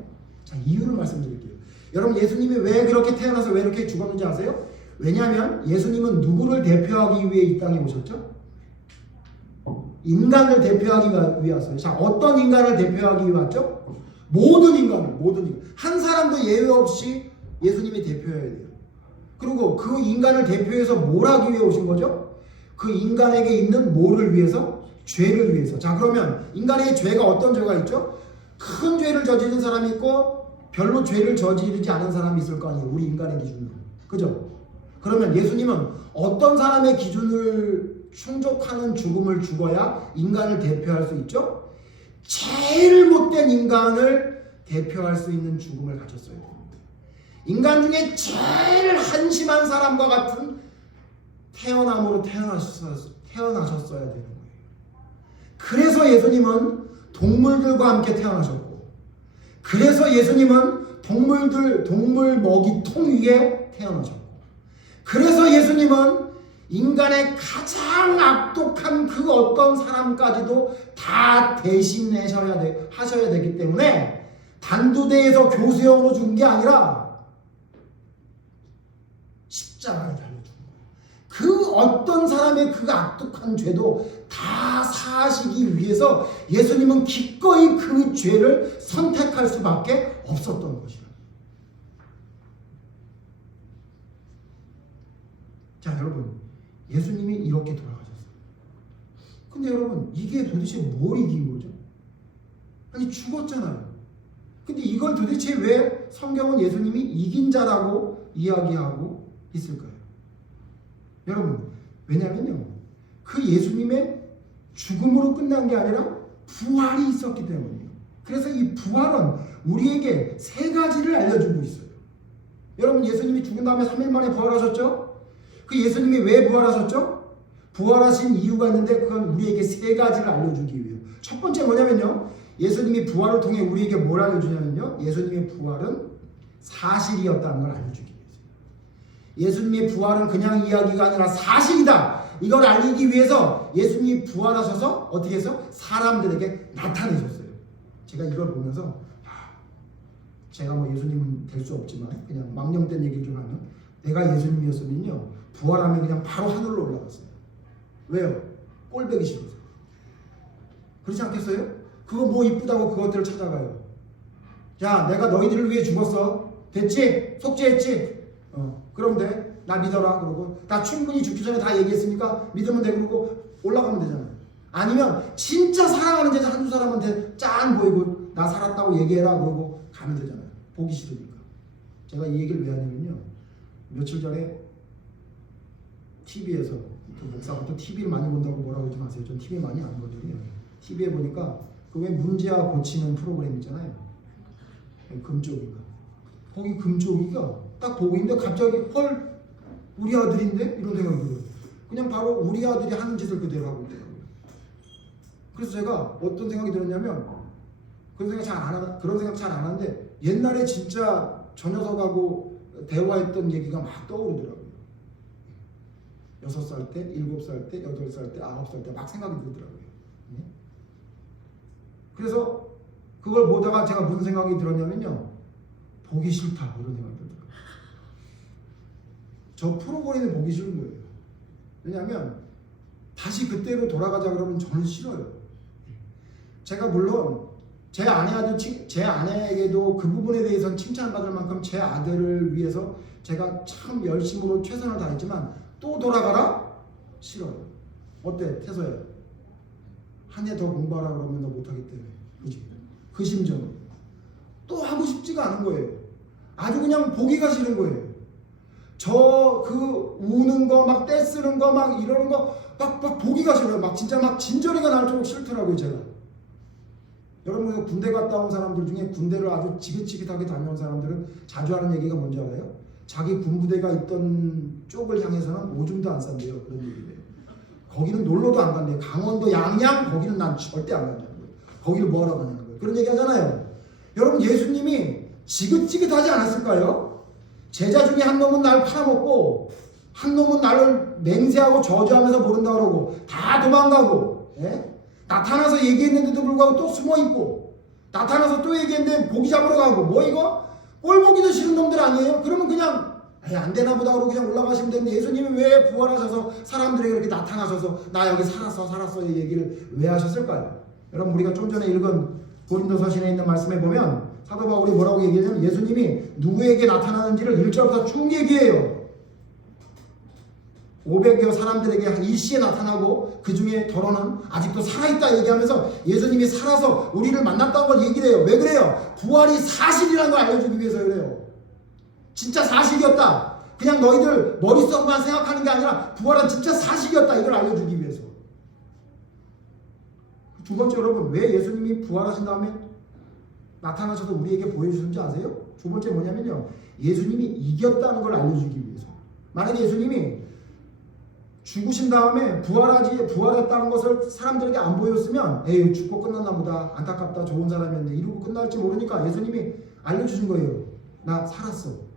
자, 이유를 말씀드릴게요. 여러분 예수님이 왜 그렇게 태어나서 왜 이렇게 죽었는지 아세요? 왜냐하면 예수님은 누구를 대표하기 위해 이 땅에 오셨죠? 인간을 대표하기 위해 왔어요. 자, 어떤 인간을 대표하기 위해 왔죠? 모든 인간. 한 사람도 예외 없이 예수님이 대표해야 돼요. 그리고 그 인간을 대표해서 뭘 하기 위해 오신 거죠? 그 인간에게 있는 뭐를 위해서? 죄를 위해서. 자, 그러면 인간에게 죄가 어떤 죄가 있죠? 큰 죄를 저지른 사람이 있고 별로 죄를 저지르지 않은 사람이 있을 거 아니에요. 우리 인간의 기준으로. 그죠? 그러면 예수님은 어떤 사람의 기준을 충족하는 죽음을 죽어야 인간을 대표할 수 있죠? 제일 못된 인간을 대표할 수 있는 죽음을 가졌어요. 인간 중에 제일 한심한 사람과 같은 태어남으로 태어나셨어야 되는 거예요. 그래서 예수님은 동물들과 함께 태어나셨고, 그래서 예수님은 동물 먹이통 위에 태어나셨고, 그래서 예수님은 인간의 가장 악독한 그 어떤 사람까지도 다 하셔야 되기 때문에 단두대에서 교수형으로 죽은 게 아니라 십자가에 달려 죽은 거예요. 그 어떤 사람의 그 악독한 죄도 다 사하시기 위해서 예수님은 기꺼이 그 죄를 선택할 수밖에 없었던 것이다. 자, 여러분, 예수님이 이렇게 돌아가셨어요. 근데 여러분, 이게 도대체 뭘 이긴 거죠? 아니, 죽었잖아요. 근데 이걸 도대체 왜 성경은 예수님이 이긴 자라고 이야기하고 있을까요? 여러분, 왜냐면요, 그 예수님의 죽음으로 끝난 게 아니라 부활이 있었기 때문이에요. 그래서 이 부활은 우리에게 세 가지를 알려주고 있어요. 여러분, 예수님이 죽은 다음에 3일 만에 부활하셨죠? 그 예수님이 왜 부활하셨죠? 부활하신 이유가 있는데 그건 우리에게 세 가지를 알려주기 위해요. 첫 번째 뭐냐면요, 예수님이 부활을 통해 우리에게 뭘 알려주냐면요, 예수님의 부활은 사실이었다는 걸 알려주기 위해서요. 예수님의 부활은 그냥 이야기가 아니라 사실이다, 이걸 알리기 위해서 예수님이 부활하셔서 어떻게 해서 사람들에게 나타내셨어요. 제가 이걸 보면서 제가 뭐 예수님은 될 수 없지만 그냥 망령된 얘기를 좀 하면, 내가 예수님이었으면요, 부활하면 그냥 바로 하늘로 올라갔어요. 왜요? 꼴보기 싫어서. 그렇지 않겠어요? 그거 뭐 이쁘다고 그것들을 찾아가요. 야, 내가 너희들을 위해 죽었어. 됐지? 속죄했지? 그럼 돼. 나 믿어라. 그러고 나 충분히 죽기 전에 다 얘기했으니까 믿으면 돼. 그러고 올라가면 되잖아요. 아니면 진짜 사랑하는 제자 한두 사람한테 짠 보이고 나 살았다고 얘기해라. 그러고 가면 되잖아요. 보기 싫으니까. 제가 이 얘기를 왜 하냐면요, 며칠 전에 TV에서 목사가 또 TV를 많이 본다고 뭐라고 하지 마세요. 전 TV 많이 안 보거든요. TV에 보니까 그 왜 문제아 고치는 프로그램 있잖아요. 금쪽이가. 거기 금쪽이가 딱 보고 있는데 갑자기 헐, 우리 아들인데? 이런 생각이 들어요. 그냥 바로 우리 아들이 하는 짓을 그대로 하고 있더라고요. 그래서 제가 어떤 생각이 들었냐면, 그런 생각 잘 안 하는데 옛날에 진짜 저 녀석하고 대화했던 얘기가 막 떠오르더라고요. 6살 때, 7살 때, 8살 때, 9살 때 막 생각이 들더라고요. 그래서 그걸 보다가 제가 무슨 생각이 들었냐면요, 보기 싫다, 이런 생각이 들더라고요. 저 프로그램이 보기 싫은 거예요. 왜냐하면 다시 그때로 돌아가자 그러면 저는 싫어요. 제가 물론 제 아내에게도 그 부분에 대해서는 칭찬받을 만큼 제 아들을 위해서 제가 참 열심으로 최선을 다했지만 또 돌아가라? 싫어요. 어때, 태서야? 한 해 더 공부하라 그러면 너 못하기 때문에. 그지? 그 심정은. 또 하고 싶지가 않은 거예요. 아주 그냥 보기가 싫은 거예요. 저 그 우는 거, 막 떼쓰는 거, 막 이러는 거, 막 보기가 싫어요. 막 진짜 막 진저리가 날 정도로 싫더라고요, 제가. 여러분, 군대 갔다 온 사람들 중에 군대를 아주 지긋지긋하게 다녀온 사람들은 자주 하는 얘기가 뭔지 알아요? 자기 군부대가 있던 쪽을 향해서는 오줌도 안 싼대요. 그런 얘기래요. 거기는 놀러도 안 간대요. 강원도 양양, 거기는 난 절대 안 간다는 거예요. 거기를 뭐하러 가냐는 거예요. 그런 얘기 하잖아요. 여러분, 예수님이 지긋지긋하지 않았을까요? 제자 중에 한 놈은 날 팔아먹고, 한 놈은 나를 맹세하고 저주하면서 모른다 그러고 다 도망가고, 나타나서 얘기했는데도 불구하고 또 숨어있고, 나타나서 또 얘기했는데 고기 잡으러 가고, 뭐 이거? 꼴 보기도 싫은 놈들 아니에요? 그러면 그냥 안 되나 보다 그러고 그냥 올라가시면 되는데, 예수님이 왜 부활하셔서 사람들에게 이렇게 나타나셔서 나 여기 살았어 이 얘기를 왜 하셨을까요? 여러분, 우리가 좀 전에 읽은 고린도서신에 있는 말씀에 보면 사도 바울이 뭐라고 얘기하냐면, 예수님이 누구에게 나타나는지를 1절부터 쭉 얘기해요. 500여 사람들에게 일시에 나타나고 그 중에 더러는 아직도 살아있다 얘기하면서 예수님이 살아서 우리를 만났다는 걸 얘기를 해요. 왜 그래요? 부활이 사실이라는 걸 알려주기 위해서 그래요. 진짜 사실이었다. 그냥 너희들 머릿속만 생각하는 게 아니라 부활은 진짜 사실이었다. 이걸 알려주기 위해서. 두 번째, 여러분, 왜 예수님이 부활하신 다음에 나타나셔서 우리에게 보여주는지 아세요? 두 번째 뭐냐면요, 예수님이 이겼다는 걸 알려주기 위해서. 만약에 예수님이 죽으신 다음에 부활했다는 것을 사람들에게 안 보였으면 에이, 죽고 끝났나 보다, 안타깝다, 좋은 사람이었네, 이러고 끝날지 모르니까 예수님이 알려주신 거예요. 나 살았어.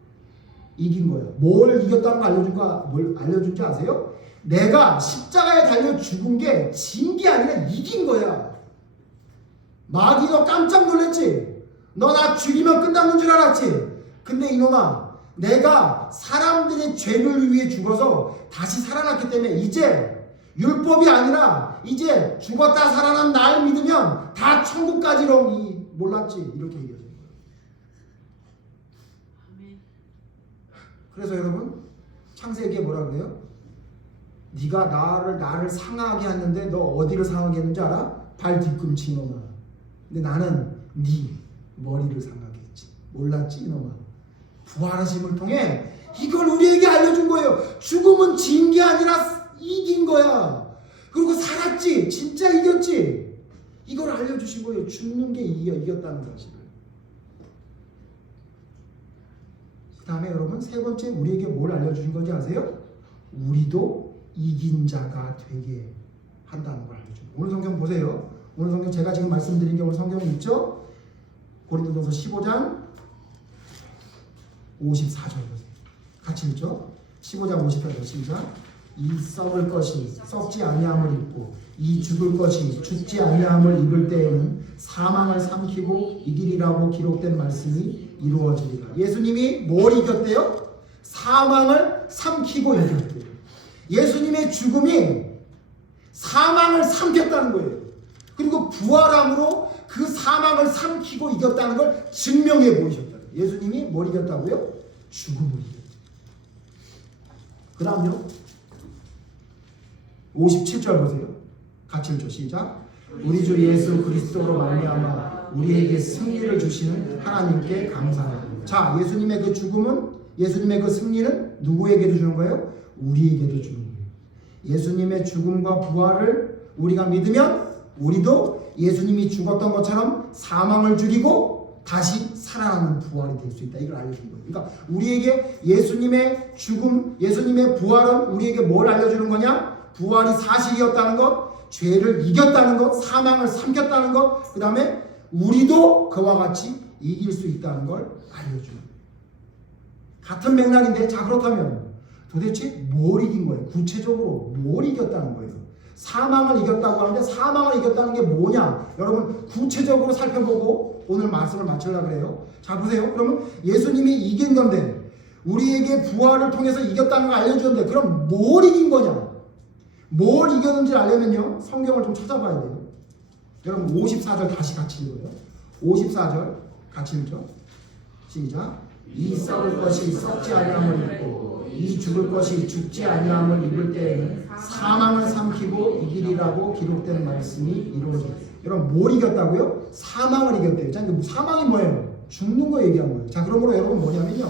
이긴 거야. 뭘 이겼다는 걸 뭘 알려준지 아세요? 내가 십자가에 달려 죽은 게 진 게 아니라 이긴 거야. 마귀, 너 깜짝 놀랐지? 너 나 죽이면 끝나는 줄 알았지? 근데 이놈아, 내가 사람들의 죄를 위해 죽어서 다시 살아났기 때문에 이제 율법이 아니라 이제 죽었다 살아난 날 믿으면 다 천국 가지로. 몰랐지? 이렇게 얘기하는 거예요. 그래서 여러분, 창세기에 뭐라 그래요? 네가 나를 상하게 했는데 너 어디를 상하게 했는지 알아? 발 뒤꿈치, 이놈아. 근데 나는 네 머리를 상하게 했지. 몰랐지, 이놈아? 부활하심을 통해 이걸 우리에게 알려준 거예요. 죽음은 진 게 아니라 이긴 거야. 그리고 살았지. 진짜 이겼지. 이걸 알려주신 거예요. 죽는 게 이겼다는 사실을. 그 다음에 여러분, 세 번째 우리에게 뭘 알려주신 건지 아세요? 우리도 이긴 자가 되게 한다는 걸 알려줘요. 오늘 성경 보세요. 오늘 성경 제가 지금 말씀드린 게 오늘 성경에 있죠? 고린도전서 15장 54절 보세요. 같이 읽죠? 15장 54절 시작. 이 썩을 것이 썩지 아니함을 입고 이 죽을 것이 죽지 아니함을 입을 때에는 사망을 삼키고 이기리라고 기록된 말씀이 이루어지리라. 예수님이 뭘 이겼대요? 사망을 삼키고 이겼대요. 예수님의 죽음이 사망을 삼켰다는 거예요. 그리고 부활함으로 그 사망을 삼키고 이겼다는 걸 증명해 보이셨다. 예수님이 뭘 이겼다고요? 죽음을 이겼다. 그 다음요, 57절 보세요. 같이 읽죠. 시작. 우리 주 예수 그리스도로 말미암아 우리에게 승리를 주시는 하나님께 감사하고. 자, 예수님의 그 죽음은, 예수님의 그 승리는 누구에게도 주는 거예요? 우리에게도 주는 거예요. 예수님의 죽음과 부활을 우리가 믿으면 우리도 예수님이 죽었던 것처럼 사망을 죽이고 다시 살아나는 부활이 될 수 있다. 이걸 알려준 거예요. 그러니까 우리에게 예수님의 죽음, 예수님의 부활은 우리에게 뭘 알려주는 거냐? 부활이 사실이었다는 것, 죄를 이겼다는 것, 사망을 삼켰다는 것, 그 다음에 우리도 그와 같이 이길 수 있다는 걸 알려주는 거예요. 같은 맥락인데, 자, 그렇다면 도대체 뭘 이긴 거예요? 구체적으로 뭘 이겼다는 거예요? 사망을 이겼다고 하는데 사망을 이겼다는 게 뭐냐? 여러분, 구체적으로 살펴보고 오늘 말씀을 마치려고 그래요. 자, 보세요. 그러면 예수님이 이긴 건데, 우리에게 부활을 통해서 이겼다는 걸 알려주는데, 그럼 뭘 이긴 거냐? 뭘 이겼는지 알려면요, 성경을 좀 찾아봐야 돼요. 여러분, 54절 다시 같이 읽어요. 54절 같이 읽죠. 시작. 이 썩을 것이 썩지 아니함을 입고 이 죽을 것이 죽지 아니함을 입을 때에는 사망을 삼키고 이기리라고 기록된 말씀이 이루어져요. 여러분, 뭘 이겼다고요? 사망을 이겼대요. 자, 사망이 뭐예요? 죽는 거 얘기한 거예요. 자, 그러므로 여러분 뭐냐면요,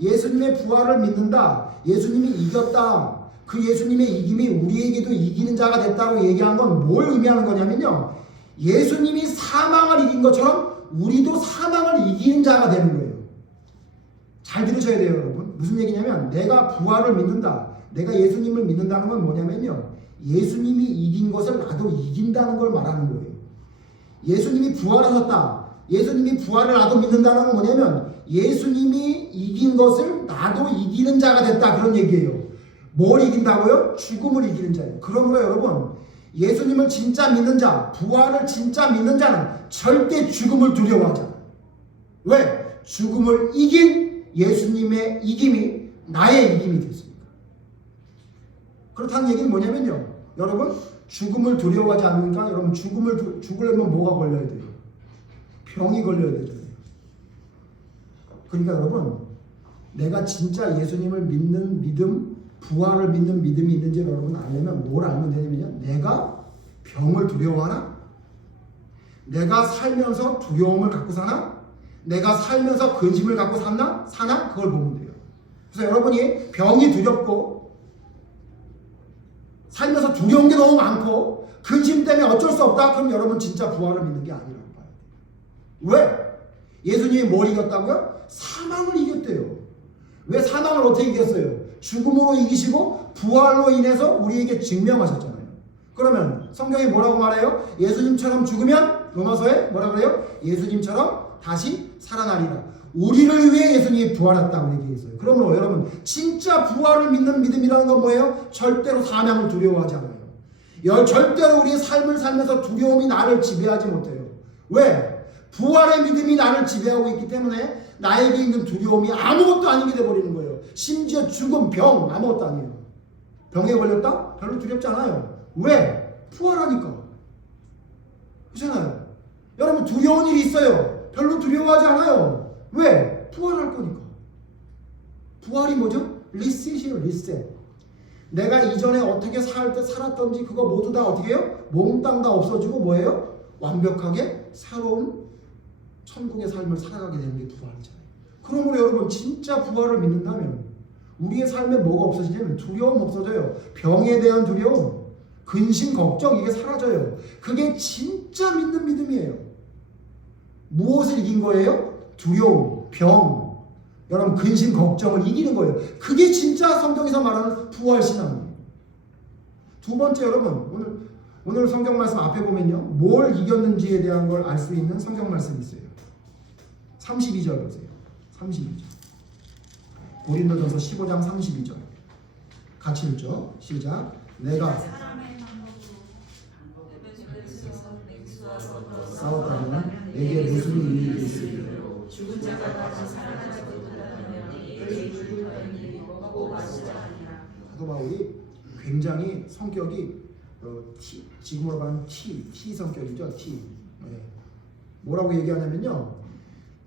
예수님의 부활을 믿는다, 예수님이 이겼다, 그 예수님의 이김이 우리에게도 이기는 자가 됐다고 얘기한 건 뭘 의미하는 거냐면요, 예수님이 사망을 이긴 것처럼 우리도 사망을 이기는 자가 되는 거예요. 잘 들으셔야 돼요, 여러분. 무슨 얘기냐면, 내가 부활을 믿는다, 내가 예수님을 믿는다는 건 뭐냐면요, 예수님이 이긴 것을 나도 이긴다는 걸 말하는 거예요. 예수님이 부활하셨다, 예수님이 부활을 나도 믿는다는 건 뭐냐면, 예수님이 이긴 것을 나도 이기는 자가 됐다, 그런 얘기예요. 뭘 이긴다고요? 죽음을 이기는 자예요. 그러므로 여러분, 예수님을 진짜 믿는 자, 부활을 진짜 믿는 자는 절대 죽음을 두려워하지 않아요. 왜? 죽음을 이긴 예수님의 이김이 나의 이김이 됐습니다. 그렇다는 얘기는 뭐냐면요, 여러분, 죽음을 두려워하지 않으니까 여러분, 죽으려면 뭐가 걸려야 돼요? 병이 걸려야 되잖아요. 그러니까 여러분, 내가 진짜 예수님을 믿는 믿음, 부활을 믿는 믿음이 있는지 여러분 알려면 뭘 알면 되냐면요, 내가 병을 두려워하나? 내가 살면서 두려움을 갖고 사나? 내가 살면서 근심을 갖고 사나? 그걸 보면 돼요. 그래서 여러분이 병이 두렵고 살면서 두려운 게 너무 많고 근심 때문에 어쩔 수 없다. 그럼 여러분 진짜 부활을 믿는 게 아니라고 봐요. 왜? 예수님이 뭘 이겼다고요? 사망을 이겼대요. 왜 사망을 어떻게 이겼어요? 죽음으로 이기시고 부활로 인해서 우리에게 증명하셨잖아요. 그러면 성경이 뭐라고 말해요? 예수님처럼 죽으면 로마서에 뭐라 그래요? 예수님처럼 다시 살아나리라. 우리를 위해 예수님이 부활했다고 얘기했어요. 그러므로 여러분 진짜 부활을 믿는 믿음이라는 건 뭐예요? 절대로 사망을 두려워하지 않아요. 절대로 우리의 삶을 살면서 두려움이 나를 지배하지 못해요. 왜? 부활의 믿음이 나를 지배하고 있기 때문에 나에게 있는 두려움이 아무것도 아닌 게 돼버리는 거예요. 심지어 죽음, 병 아무것도 아니에요. 병에 걸렸다? 별로 두렵지 않아요. 왜? 부활하니까. 그렇잖아요. 여러분 두려운 일이 있어요. 별로 두려워하지 않아요. 왜? 부활할 거니까. 부활이 뭐죠? 리셋이에요. 리셋. 내가 이전에 어떻게 살았던지 그거 모두 다 어떻게 해요? 몽땅 다 없어지고 뭐예요? 완벽하게 새로운 천국의 삶을 살아가게 되는 게 부활이잖아요. 그러므로 여러분 진짜 부활을 믿는다면 우리의 삶에 뭐가 없어지냐면 두려움 없어져요. 병에 대한 두려움, 근심, 걱정 이게 사라져요. 그게 진짜 믿는 믿음이에요. 무엇을 이긴 거예요? 두려움, 병, 여러분 근심, 걱정을 이기는 거예요. 그게 진짜 성경에서 말하는 부활신앙이에요. 두 번째 여러분 오늘 성경 말씀 앞에 보면요. 뭘 이겼는지에 대한 걸 알 수 있는 성경 말씀이 있어요. 32절 보세요. 32절. 고린도전서 15장 32절. 같이 읽죠. 시작. 내가 싸웠다면 내게 무슨 일이 있으리요. 죽은 자가 다시 살아나지 못하다면 너희 죽을 일이 먹고 마시자 하니라. 사도 바울이 굉장히 성격이 지금으로 말하면 T 성격이죠. T. 네. 뭐라고 얘기하냐면요.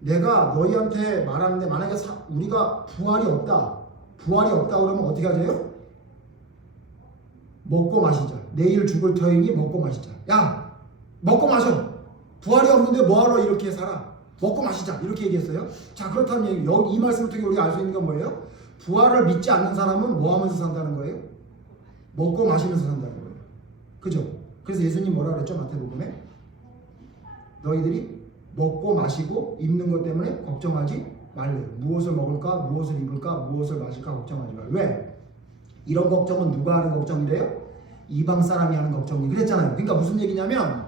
내가 너희한테 말하는데 만약에 우리가 부활이 없다 그러면 어떻게 하세요? 먹고 마시자. 내일 죽을 터이니 먹고 마시자. 야 먹고 마셔. 부활이 없는데 뭐하러 이렇게 살아? 먹고 마시자. 이렇게 얘기했어요. 자 그렇다면 이 말씀을 통해 우리가 알 수 있는 건 뭐예요? 부활을 믿지 않는 사람은 뭐 하면서 산다는 거예요? 먹고 마시면서 산다는 거예요. 그죠? 그래서 예수님 뭐라 그랬죠? 마태복음에 너희들이 먹고 마시고 입는 것 때문에 걱정하지 말래요. 무엇을 먹을까? 무엇을 입을까? 무엇을 마실까? 걱정하지 말래요. 왜? 이런 걱정은 누가 하는 걱정이래요? 이방 사람이 하는 걱정이 그랬잖아요. 그러니까 무슨 얘기냐면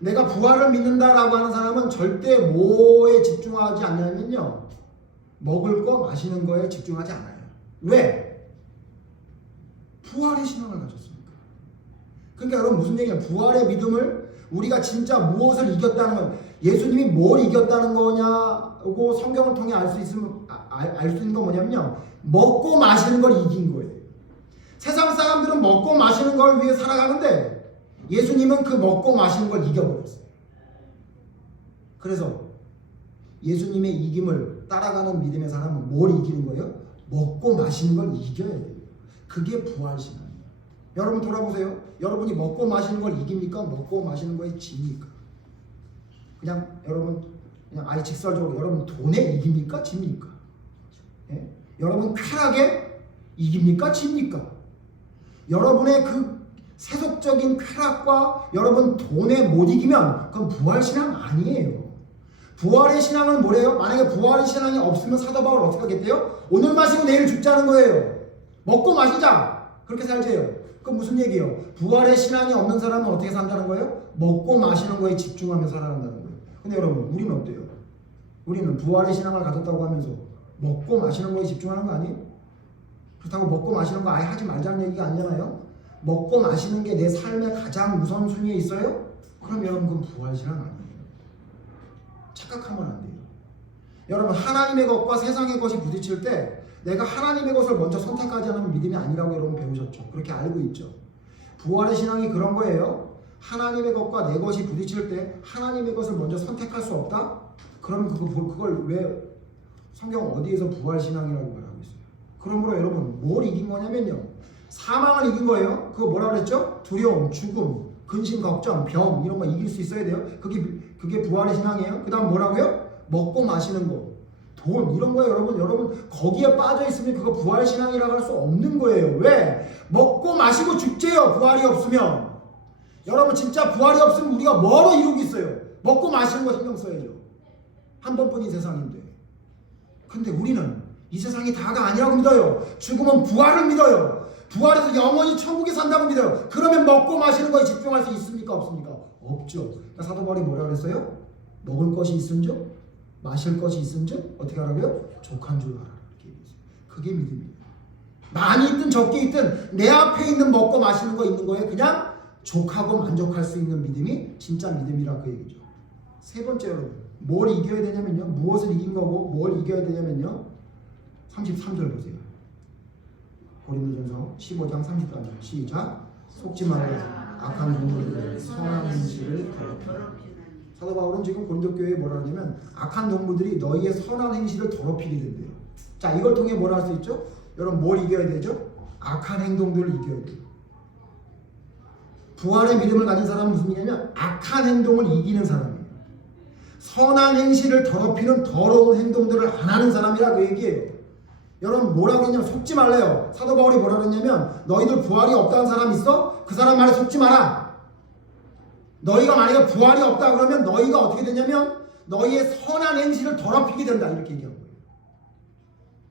내가 부활을 믿는다라고 하는 사람은 절대 뭐에 집중하지 않냐면요. 먹을 거, 마시는 거에 집중하지 않아요. 왜? 부활의 신앙을 가졌으니까. 그러니까 여러분 무슨 얘기냐? 부활의 믿음을 우리가 진짜 무엇을 이겼다는 건 예수님이 뭘 이겼다는 거냐고 성경을 통해 알 수 있는 건 뭐냐면요. 먹고 마시는 걸 이긴 거예요. 세상 사람들은 먹고 마시는 걸 위해 살아가는데 예수님은 그 먹고 마시는 걸 이겨버렸어요. 그래서 예수님의 이김을 따라가는 믿음의 사람은 뭘 이기는 거예요? 먹고 마시는 걸 이겨야 돼요. 그게 부활신앙이에요. 여러분 돌아보세요. 여러분이 먹고 마시는 걸 이깁니까? 먹고 마시는 거에 집니까? 그냥 여러분 그냥 아예 직설적으로 여러분 돈에 이깁니까? 집니까? 예? 여러분 쾌락에 이깁니까? 집니까? 여러분의 그 세속적인 쾌락과 여러분 돈에 못 이기면 그건 부활신앙 아니에요. 부활의 신앙은 뭐래요? 만약에 부활의 신앙이 없으면 사도 바울 어떻게 하겠대요? 오늘 마시고 내일 죽자는 거예요. 먹고 마시자. 그렇게 살재요. 그건 무슨 얘기예요? 부활의 신앙이 없는 사람은 어떻게 산다는 거예요? 먹고 마시는 거에 집중하며 살아간다는 거예요. 근데 여러분 우리는 어때요? 우리는 부활의 신앙을 가졌다고 하면서 먹고 마시는 거에 집중하는 거 아니에요? 그렇다고 먹고 마시는 거 아예 하지 말자는 얘기가 아니잖아요. 먹고 마시는 게 내 삶의 가장 우선순위에 있어요? 그럼 여러분 그건 부활신앙 아니에요. 착각하면 안 돼요. 여러분 하나님의 것과 세상의 것이 부딪힐 때 내가 하나님의 것을 먼저 선택하지 않으면 믿음이 아니라고 여러분 배우셨죠. 그렇게 알고 있죠. 부활의 신앙이 그런 거예요. 하나님의 것과 내 것이 부딪힐 때 하나님의 것을 먼저 선택할 수 없다? 그럼 그걸 왜 성경 어디에서 부활신앙이라고 말하고 있어요? 그러므로 여러분 뭘 이긴 거냐면요. 사망을 이긴 거예요. 그거 뭐라 그랬죠? 두려움, 죽음, 근심, 걱정, 병 이런 거 이길 수 있어야 돼요. 그게 부활의 신앙이에요. 그 다음 뭐라고요? 먹고 마시는 거. 돈 이런 거에 여러분 거기에 빠져 있으면 그거 부활 신앙이라고 할 수 없는 거예요. 왜? 먹고 마시고 죽재요. 부활이 없으면. 여러분 진짜 부활이 없으면 우리가 뭐로 이루겠어요? 먹고 마시는 거 신경 써야죠. 한 번뿐인 세상인데. 근데 우리는 이 세상이 다가 아니라고 믿어요. 죽으면 부활을 믿어요. 부활해서 영원히 천국에 산다고 믿어요. 그러면 먹고 마시는 거에 집중할 수 있습니까? 없습니까? 없죠. 사도 바울이 뭐라 그랬어요? 먹을 것이 있은즉 마실 것이 있은즉 어떻게 하라고요? 족한 줄 알아라. 이렇게 얘기했어요. 그게 믿음이에요. 많이 있든 적게 있든 내 앞에 있는 먹고 마시는 거 있는 거에 그냥 족하고 만족할 수 있는 믿음이 진짜 믿음이라 그 얘기죠. 세 번째 여러분 뭘 이겨야 되냐면요. 무엇을 이긴 거고 뭘 이겨야 되냐면요. 33절 보세요. 고린도전서 15장 33절 시작. 속지 말라. 악한 동물들 선한 행실을 더럽히라. 사도 바울은 지금 고린도 교회에 뭐라 하냐면 악한 동물들이 너희의 선한 행실을 더럽히게 된대요. 자, 이걸 통해 뭐라 할 수 있죠? 여러분 뭘 이겨야 되죠? 악한 행동들을 이겨야 돼요. 부활의 믿음을 가진 사람은 무슨 얘기냐면 악한 행동을 이기는 사람이에요. 선한 행실을 더럽히는 더러운 행동들을 안 하는 사람이라 그 얘기예요. 여러분 뭐라고 했냐면 속지 말래요. 사도 바울이 뭐라고 했냐면 너희들 부활이 없다는 사람 있어? 그 사람 말에 속지 마라. 너희가 만약에 부활이 없다 그러면 너희가 어떻게 되냐면 너희의 선한 행실을 더럽히게 된다 이렇게 얘기한 거예요.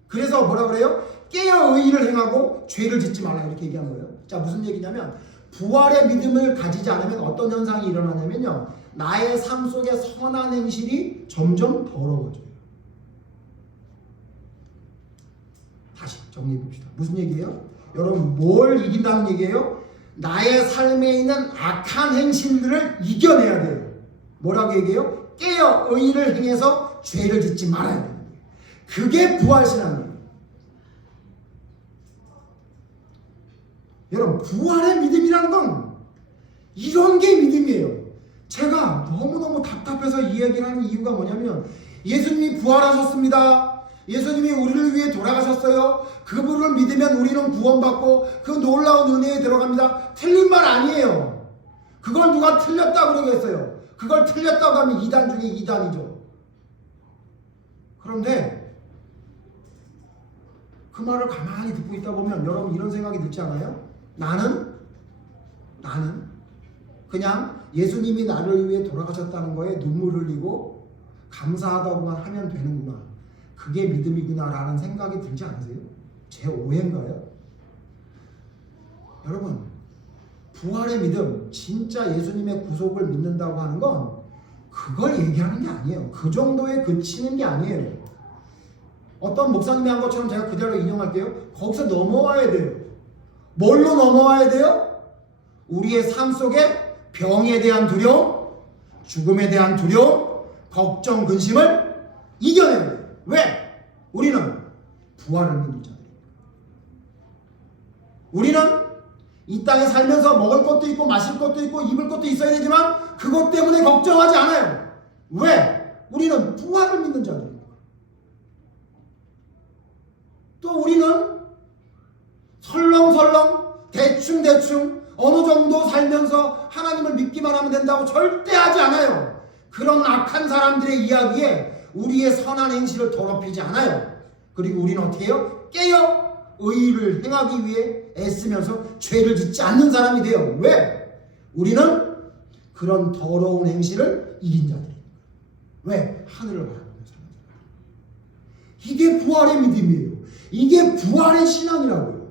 그래서 뭐라 그래요? 깨어 의의를 행하고 죄를 짓지 말라 이렇게 얘기한 거예요. 자, 무슨 얘기냐면 부활의 믿음을 가지지 않으면 어떤 현상이 일어나냐면요. 나의 삶 속의 선한 행실이 점점 더러워져요. 다시 정리해 봅시다. 무슨 얘기예요? 여러분 뭘 이긴다는 얘기예요? 나의 삶에 있는 악한 행실들을 이겨내야 돼요. 뭐라고 얘기해요? 깨어 의의를 행해서 죄를 짓지 말아야 돼요. 그게 부활신앙이에요. 여러분 부활의 믿음이라는 건 이런 게 믿음이에요. 제가 너무너무 답답해서 이 얘기를 하는 이유가 뭐냐면 예수님이 부활하셨습니다. 예수님이 우리를 위해 돌아가셨어요. 그분을 믿으면 우리는 구원받고 그 놀라운 은혜에 들어갑니다. 틀린 말 아니에요. 그걸 누가 틀렸다고 그러겠어요. 그걸 틀렸다고 하면 2단 중에 2단이죠. 그런데 그 말을 가만히 듣고 있다 보면 여러분 이런 생각이 들지 않아요? 나는 그냥 예수님이 나를 위해 돌아가셨다는 거에 눈물 흘리고 감사하다고만 하면 되는구나. 그게 믿음이구나 라는 생각이 들지 않으세요? 제 오해인가요? 여러분 부활의 믿음 진짜 예수님의 구속을 믿는다고 하는 건 그걸 얘기하는 게 아니에요. 그 정도에 그치는 게 아니에요. 어떤 목사님이 한 것처럼 제가 그대로 인용할게요. 거기서 넘어와야 돼요. 뭘로 넘어와야 돼요? 우리의 삶 속에 병에 대한 두려움, 죽음에 대한 두려움, 걱정, 근심을 이겨내야 돼요. 왜? 우리는 부활을 믿는 자들이에요. 우리는 이 땅에 살면서 먹을 것도 있고 마실 것도 있고 입을 것도 있어야 되지만 그것 때문에 걱정하지 않아요. 왜? 우리는 부활을 믿는 자들이에요. 또 우리는 설렁설렁 대충대충 어느 정도 살면서 하나님을 믿기만 하면 된다고 절대 하지 않아요. 그런 악한 사람들의 이야기에 우리의 선한 행실을 더럽히지 않아요. 그리고 우리는 어떻게 해요? 깨어 의의를 행하기 위해 애쓰면서 죄를 짓지 않는 사람이 돼요. 왜? 우리는 그런 더러운 행실을 이긴 자들이에요. 왜? 하늘을 바라보며 사는 사람. 이게 부활의 믿음이에요. 이게 부활의 신앙이라고요.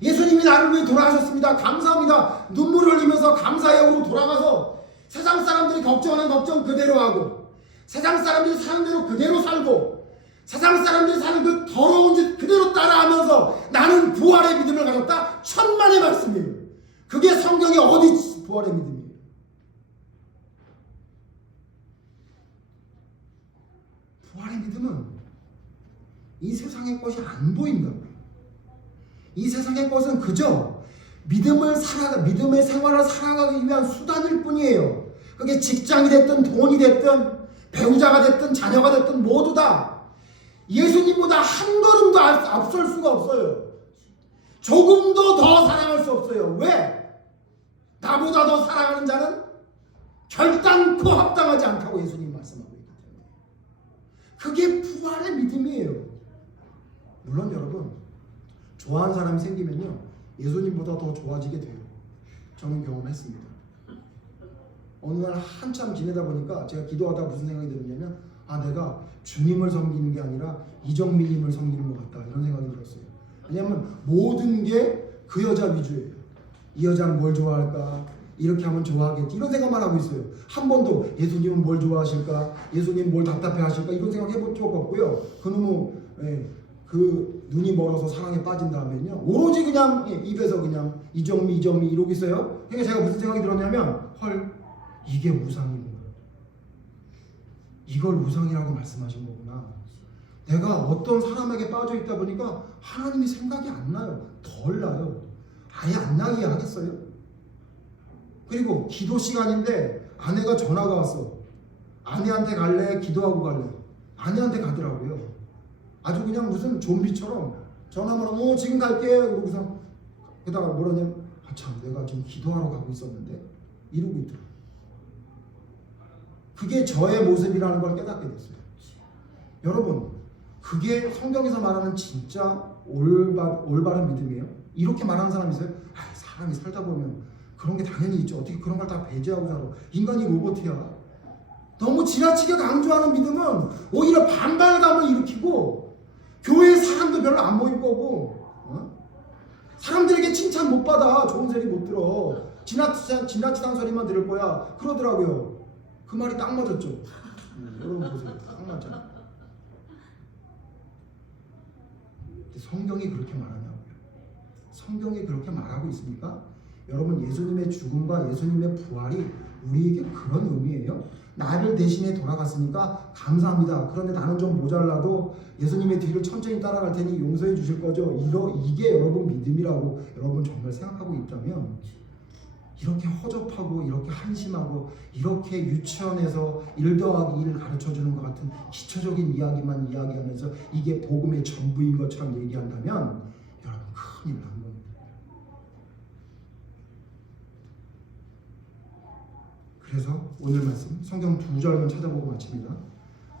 예수님이 나를 위해 돌아가셨습니다. 감사합니다. 눈물을 흘리면서 감사의 영으로 돌아가서 세상 사람들이 걱정하는 걱정 그대로 하고 세상 사람들이 사는 대로 그대로 살고 세상 사람들이 사는 그 더러운 짓 그대로 따라하면서 나는 부활의 믿음을 가졌다. 천만의 말씀이에요. 그게 성경에 어디 부활의 믿음이에요. 부활의 믿음은 이 세상의 것이 안 보인다고요. 이 세상의 것은 그저 믿음의 생활을 살아가기 위한 수단일 뿐이에요. 그게 직장이 됐든 돈이 됐든 배우자가 됐든 자녀가 됐든 모두 다 예수님보다 한 걸음도 앞설 수가 없어요. 조금도 더 사랑할 수 없어요. 왜? 나보다 더 사랑하는 자는 결단코 합당하지 않다고 예수님 말씀하고 있기 때문에. 그게 부활의 믿음이에요. 물론 여러분 좋아하는 사람이 생기면요 예수님보다 더 좋아지게 돼요. 저는 경험했습니다. 어느 날 한참 지내다 보니까 제가 기도하다 무슨 생각이 들었냐면 내가 주님을 섬기는 게 아니라 이정민님을 섬기는 것 같다 이런 생각이 들었어요. 왜냐하면 모든 게 그 여자 위주예요. 이 여자는 뭘 좋아할까? 이렇게 하면 좋아하겠지 이런 생각만 하고 있어요. 한 번도 예수님은 뭘 좋아하실까? 예수님 뭘 답답해 하실까? 이런 생각 해본 적 없고요. 그놈의 그 눈이 멀어서 사랑에 빠진 다음에는요 오로지 그냥 입에서 그냥 이정미 이러고 있어요. 그러니까 제가 무슨 생각이 들었냐면 헐 이게 우상이구나. 이걸 우상이라고 말씀하신 거구나. 내가 어떤 사람에게 빠져 있다 보니까 하나님이 생각이 안 나요. 덜 나요. 아예 안 나게 하겠어요? 그리고 기도 시간인데 아내가 전화가 왔어. 아내한테 갈래? 기도하고 갈래? 아내한테 가더라고요. 아주 그냥 무슨 좀비처럼 전화만 하면 지금 갈게 그러고서 게다가 뭐라냐면 참 내가 지금 기도하러 가고 있었는데 이러고 있더라고요. 그게 저의 모습이라는 걸 깨닫게 됐어요. 여러분 그게 성경에서 말하는 진짜 올바른 믿음이에요? 이렇게 말하는 사람 있어요? 사람이 살다 보면 그런 게 당연히 있죠. 어떻게 그런 걸 다 배제하고 살아. 인간이 로봇이야. 너무 지나치게 강조하는 믿음은 오히려 반발감을 일으키고 교회 사람도 별로 안 모일 거고 사람들에게 칭찬 못 받아. 좋은 소리 못 들어. 지나치단 소리만 들을 거야. 그러더라고요. 그 말이 딱 맞았죠. 여러분 보세요. 딱 맞잖아. 성경이 그렇게 말하냐고요. 성경이 그렇게 말하고 있습니까? 여러분 예수님의 죽음과 예수님의 부활이 우리에게 그런 의미예요. 나를 대신해 돌아갔으니까 감사합니다. 그런데 나는 좀 모자라도 예수님의 뒤를 천천히 따라갈 테니 용서해 주실 거죠. 이게 여러분 믿음이라고 여러분 정말 생각하고 있다면 이렇게 허접하고 이렇게 한심하고 이렇게 유치원에서 1 더하기 1을 가르쳐주는 것 같은 기초적인 이야기만 이야기하면서 이게 복음의 전부인 것처럼 얘기한다면 여러분 큰일 난 겁니다. 그래서 오늘 말씀 성경 2절만 찾아보고 마칩니다.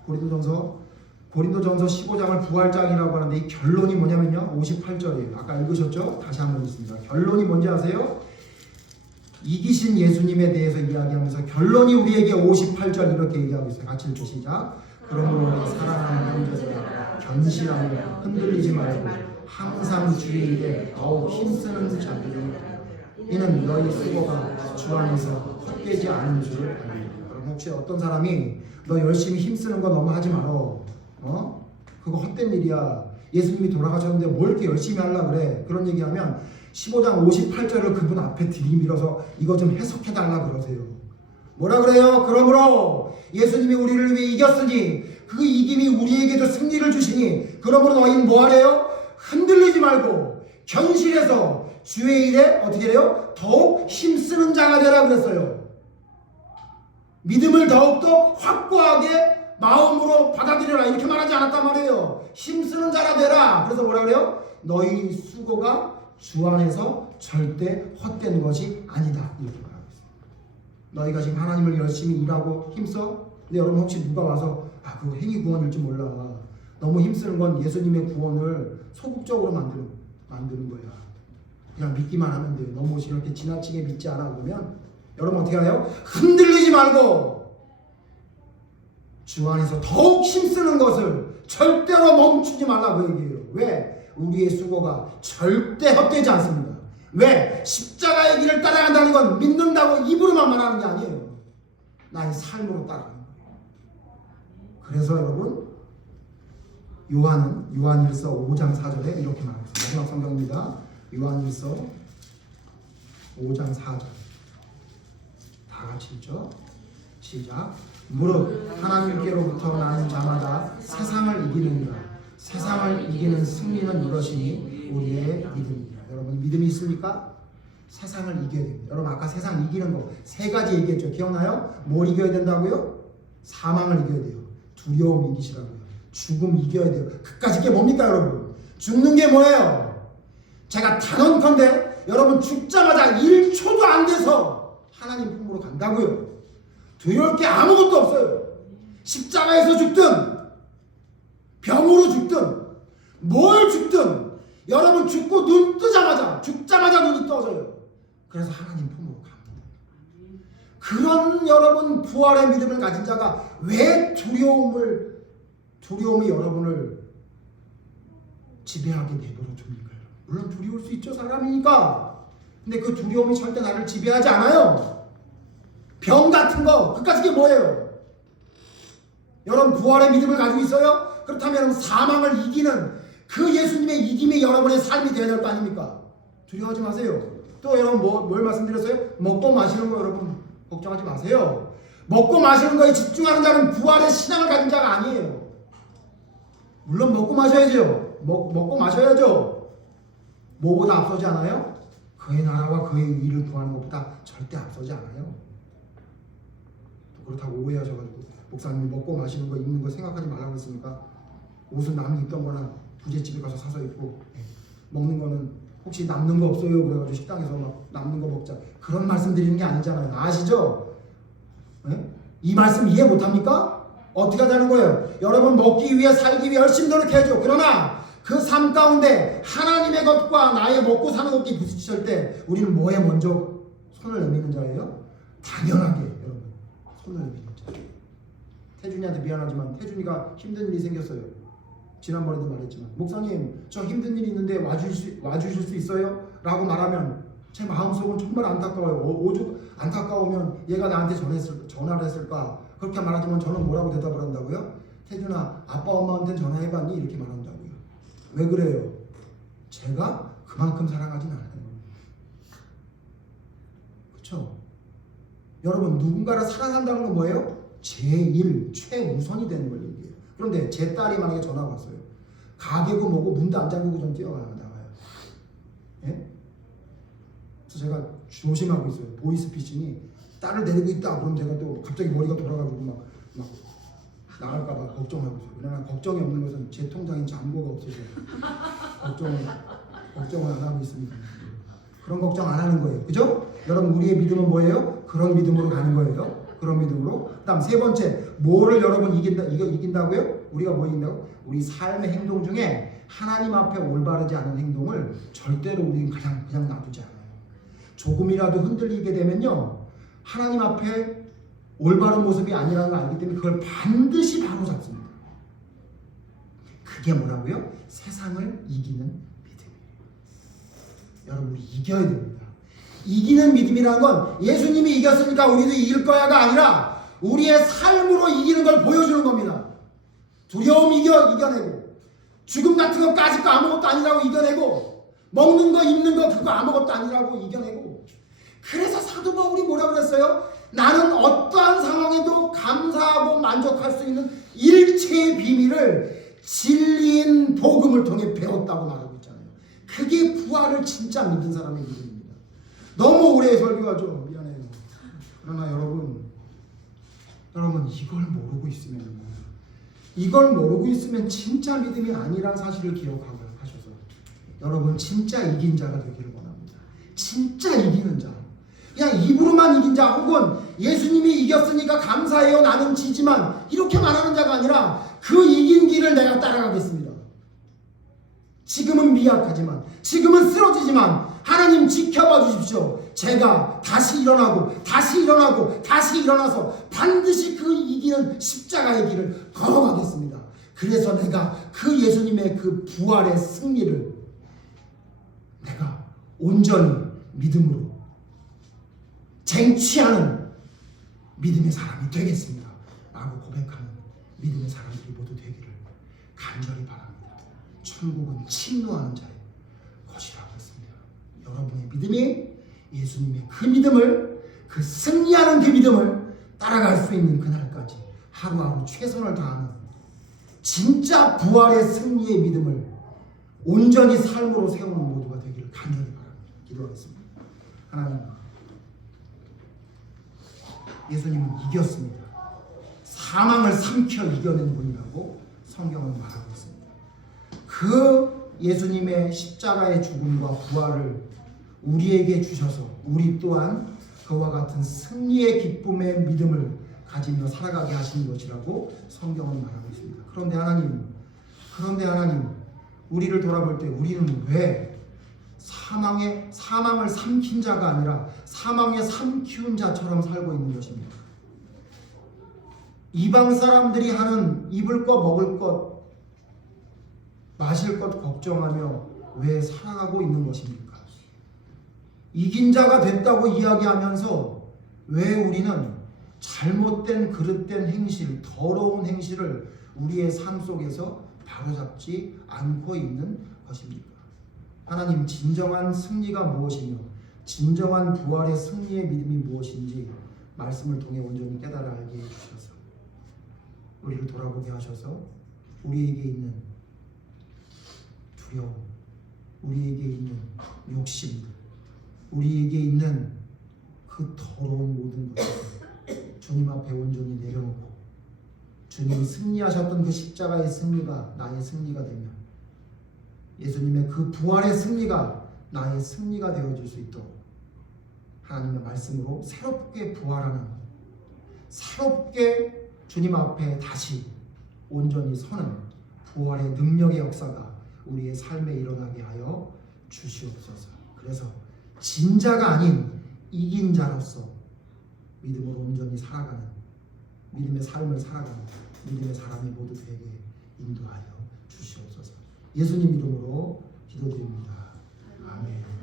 고린도전서 15장을 부활장이라고 하는데 이 결론이 뭐냐면요 58절이에요. 아까 읽으셨죠? 다시 한번 읽습니다. 결론이 뭔지 아세요? 이기신 예수님에 대해서 이야기하면서 결론이 우리에게 58절 이렇게 얘기하고 있어요. 같이 읽고 시작. 그러므로 사랑하는 형제들아 견실하며 흔들리지 말고 항상 주의 일에 더욱 힘쓰는 자들이 이는 너희 수고가 주 안에서 헛되지 않은 줄을 알리라. 여러분 혹시 어떤 사람이 너 열심히 힘쓰는 거 너무 하지 말어. 그거 헛된 일이야. 예수님이 돌아가셨는데 뭘 이렇게 열심히 하려고 그래. 그런 얘기하면 15장 58절을 그분 앞에 들이밀어서 이거 좀 해석해달라 그러세요. 뭐라 그래요? 그러므로 예수님이 우리를 위해 이겼으니 그 이김이 우리에게도 승리를 주시니 그러므로 너희는 뭐하래요? 흔들리지 말고 견실해서 주의 일에 어떻게 해요? 더욱 힘쓰는 자가 되라 그랬어요. 믿음을 더욱더 확고하게 마음으로 받아들여라 이렇게 말하지 않았단 말이에요. 힘쓰는 자가 되라. 그래서 뭐라 그래요? 너희 수고가 주 안에서 절대 헛된 것이 아니다 이렇게 말하고 있어요. 너희가 지금 하나님을 열심히 일하고 힘써? 근데 여러분 혹시 누가 와서 그거 행위 구원일지 몰라. 너무 힘쓰는 건 예수님의 구원을 소극적으로 만드는 거야. 그냥 믿기만 하면 돼요. 너무 이렇게 지나치게 믿지 않아 보면 여러분 어떻게 해요? 흔들리지 말고 주 안에서 더욱 힘쓰는 것을 절대로 멈추지 말라 그 얘기예요. 왜? 우리의 수고가 절대 헛되지 않습니다. 왜? 십자가의 길을 따라간다는 건 믿는다고 입으로만 말하는 게 아니에요. 나의 삶으로 따라가는 거예요. 그래서 여러분 요한일서 5장 4절에 이렇게 말합니다. 마지막 성경입니다. 요한일서 5장 4절 다 같이 읽죠. 시작. 무릇 하나님께로부터 나는 자마다 세상을 이기느니라. 세상을 이기는 승리는 이것이니 우리의 믿음이다. 여러분 믿음이 있습니까? 세상을 이겨야 됩니다. 여러분 아까 세상 이기는 거 3가지 얘기했죠. 기억나요? 뭘 이겨야 된다고요? 사망을 이겨야 돼요. 두려움 이기시라고요. 죽음 이겨야 돼요. 그까짓 게 뭡니까 여러분? 죽는 게 뭐예요? 제가 단언컨대 여러분 죽자마자 1초도 안 돼서 하나님 품으로 간다고요. 두려울 게 아무것도 없어요. 십자가에서 죽든 무서워져요. 그래서 하나님 품으로 갑니다. 그런 여러분 부활의 믿음을 가진 자가 왜 두려움이 여러분을 지배하게 내버려 둡니까? 물론 두려울 수 있죠. 사람이니까. 근데 그 두려움이 절대 나를 지배하지 않아요. 병 같은 거 그까짓 게 뭐예요? 여러분 부활의 믿음을 가지고 있어요? 그렇다면 사망을 이기는 그 예수님의 이김이 여러분의 삶이 되어야 될 거 아닙니까? 두려워하지 마세요. 또 여러분 뭘 말씀드렸어요? 먹고 마시는 거 여러분 걱정하지 마세요. 먹고 마시는 거에 집중하는 자는 부활의 신앙을 가진 자가 아니에요. 물론 먹고 마셔야죠. 먹고 마셔야죠. 뭐보다 앞서지 않아요? 그의 나라와 그의 의를 구하는 것보다 절대 앞서지 않아요. 그렇다고 오해하셔가지고 목사님이 먹고 마시는 거 입는 거 생각하지 말라고 했으니까 옷은 남이 입던 거나 부잣집에 가서 사서 입고 먹는 거는 혹시 남는 거 없어요? 그래가지고 식당에서 막 남는 거 먹자 그런 말씀 드리는 게 아니잖아요. 아시죠? 이 말씀 이해 못합니까? 어떻게 하자는 거예요? 여러분 먹기 위해 살기 위해 열심히 노력해야죠. 그러나 그 삶 가운데 하나님의 것과 나의 먹고 사는 것이 부딪힐 때 우리는 뭐에 먼저 손을 내미는 자예요? 당연하게 여러분 손을 내미는 자. 태준이한테 미안하지만 태준이가 힘든 일이 생겼어요. 지난번에도 말했지만 목사님 저 힘든 일이 있는데 와주실 수 있어요? 라고 말하면 제 마음속은 정말 안타까워요. 오죽 안타까우면 얘가 나한테 전화를 했을까? 그렇게 말하지만 저는 뭐라고 대답을 한다고요? 태준아 아빠 엄마한테 전화해봤니? 이렇게 말한다고요. 왜 그래요? 제가 그만큼 사랑하진 않아요. 그렇죠? 여러분 누군가를 사랑한다는 건 뭐예요? 제일 최우선이 되는 걸 얘기해요. 그런데 제 딸이 만약에 전화가 왔어요. 가게고 뭐고 문도 안 잠그고 좀 뛰어나와요. 예? 그래서 제가 조심하고 있어요. 보이스피싱이 딸을 데리고 있다 그럼 제가 또 갑자기 머리가 돌아가지고 막 나갈까봐 걱정하고 있어요. 왜냐면 걱정이 없는 것은 제 통장에 잔고가 없어서 걱정을 안 하고 있습니다. 그런 걱정 안 하는 거예요. 그죠? 여러분 우리의 믿음은 뭐예요? 그런 믿음으로 가는 거예요. 그런 믿음으로. 그다음 세 번째, 뭐를 여러분 이긴다고요? 우리가 뭐 이긴다고? 우리 삶의 행동 중에 하나님 앞에 올바르지 않은 행동을 절대로 우리는 그냥 놔두지 않아요. 조금이라도 흔들리게 되면요, 하나님 앞에 올바른 모습이 아니라는 걸 알기 때문에 그걸 반드시 바로 잡습니다. 그게 뭐라고요? 세상을 이기는 믿음이에요. 여러분 우리 이겨야 됩니다. 이기는 믿음이라는 건 예수님이 이겼으니까 우리도 이길 거야가 아니라 우리의 삶으로 이기는 걸 보여주는 겁니다. 두려움 이겨내고 죽음 같은 것까지 거 아무것도 아니라고 이겨내고 먹는 거 입는 거 그거 아무것도 아니라고 이겨내고. 그래서 사도 바울이 뭐라고 그랬어요? 나는 어떠한 상황에도 감사하고 만족할 수 있는 일체의 비밀을 진리인 복음을 통해 배웠다고 말하고 있잖아요. 그게 부활을 진짜 믿은 사람의 믿음입니다. 너무 오래 설교하죠. 미안해요. 그러나 여러분 이걸 모르고 있으면 진짜 믿음이 아니란 사실을 기억하고 하셔서 여러분 진짜 이긴 자가 되기를 원합니다. 진짜 이기는 자. 그냥 입으로만 이긴 자 혹은 예수님이 이겼으니까 감사해요 나는 지지만 이렇게 말하는 자가 아니라 그 이긴 길을 내가 따라가겠습니다. 지금은 미약하지만 지금은 쓰러지지만 하나님 지켜봐 주십시오. 제가 다시 일어나서 반드시 그 이기는 십자가의 길을 걸어가겠습니다. 그래서 내가 그 예수님의 그 부활의 승리를 내가 온전히 믿음으로 쟁취하는 믿음의 사람이 되겠습니다. 라고 고백하는 믿음의 사람들이 모두 되기를 간절히 바랍니다. 천국은 침노하는 자의 것이라고 했습니다. 여러분의 믿음이 예수님의 그 믿음을, 그 승리하는 그 믿음을 따라갈 수 있는 그날까지 하루하루 최선을 다하는 진짜 부활의 승리의 믿음을 온전히 삶으로 세우는 모두가 되기를 간절히 바랍니다. 기도하겠습니다. 하나님, 예수님은 이겼습니다. 사망을 삼켜 이겨낸 분이라고 성경은 말하고 있습니다. 그 예수님의 십자가의 죽음과 부활을 우리에게 주셔서 우리 또한 그와 같은 승리의 기쁨의 믿음을 가지며 살아가게 하시는 것이라고 성경은 말하고 있습니다. 그런데 하나님, 우리를 돌아볼 때 우리는 왜 사망을 삼킨 자가 아니라 사망에 삼키운 자처럼 살고 있는 것입니다. 이방 사람들이 하는 입을 것, 먹을 것, 마실 것 걱정하며 왜 살아가고 있는 것입니까? 이긴 자가 됐다고 이야기하면서 왜 우리는 잘못된 그릇된 행실, 더러운 행실을 우리의 삶 속에서 바로잡지 않고 있는 것입니까? 하나님, 진정한 승리가 무엇이며 진정한 부활의 승리의 믿음이 무엇인지 말씀을 통해 온전히 깨달아 알게 해주셔서 우리를 돌아보게 하셔서 우리에게 있는 두려움, 우리에게 있는 욕심, 우리에게 있는 그 더러운 모든 것을 주님 앞에 온전히 내려놓고 주님이 승리하셨던 그 십자가의 승리가 나의 승리가 되며 예수님의 그 부활의 승리가 나의 승리가 되어줄 수 있도록 하나님의 말씀으로 새롭게 부활하는, 새롭게 주님 앞에 다시 온전히 서는 부활의 능력의 역사가 우리의 삶에 일어나게 하여 주시옵소서. 그래서 진자가 아닌 이긴 자로서 믿음으로 온전히 살아가는, 믿음의 삶을 살아가는 믿음의 사람이 모두 되게 인도하여 주시옵소서. 예수님 이름으로 기도드립니다.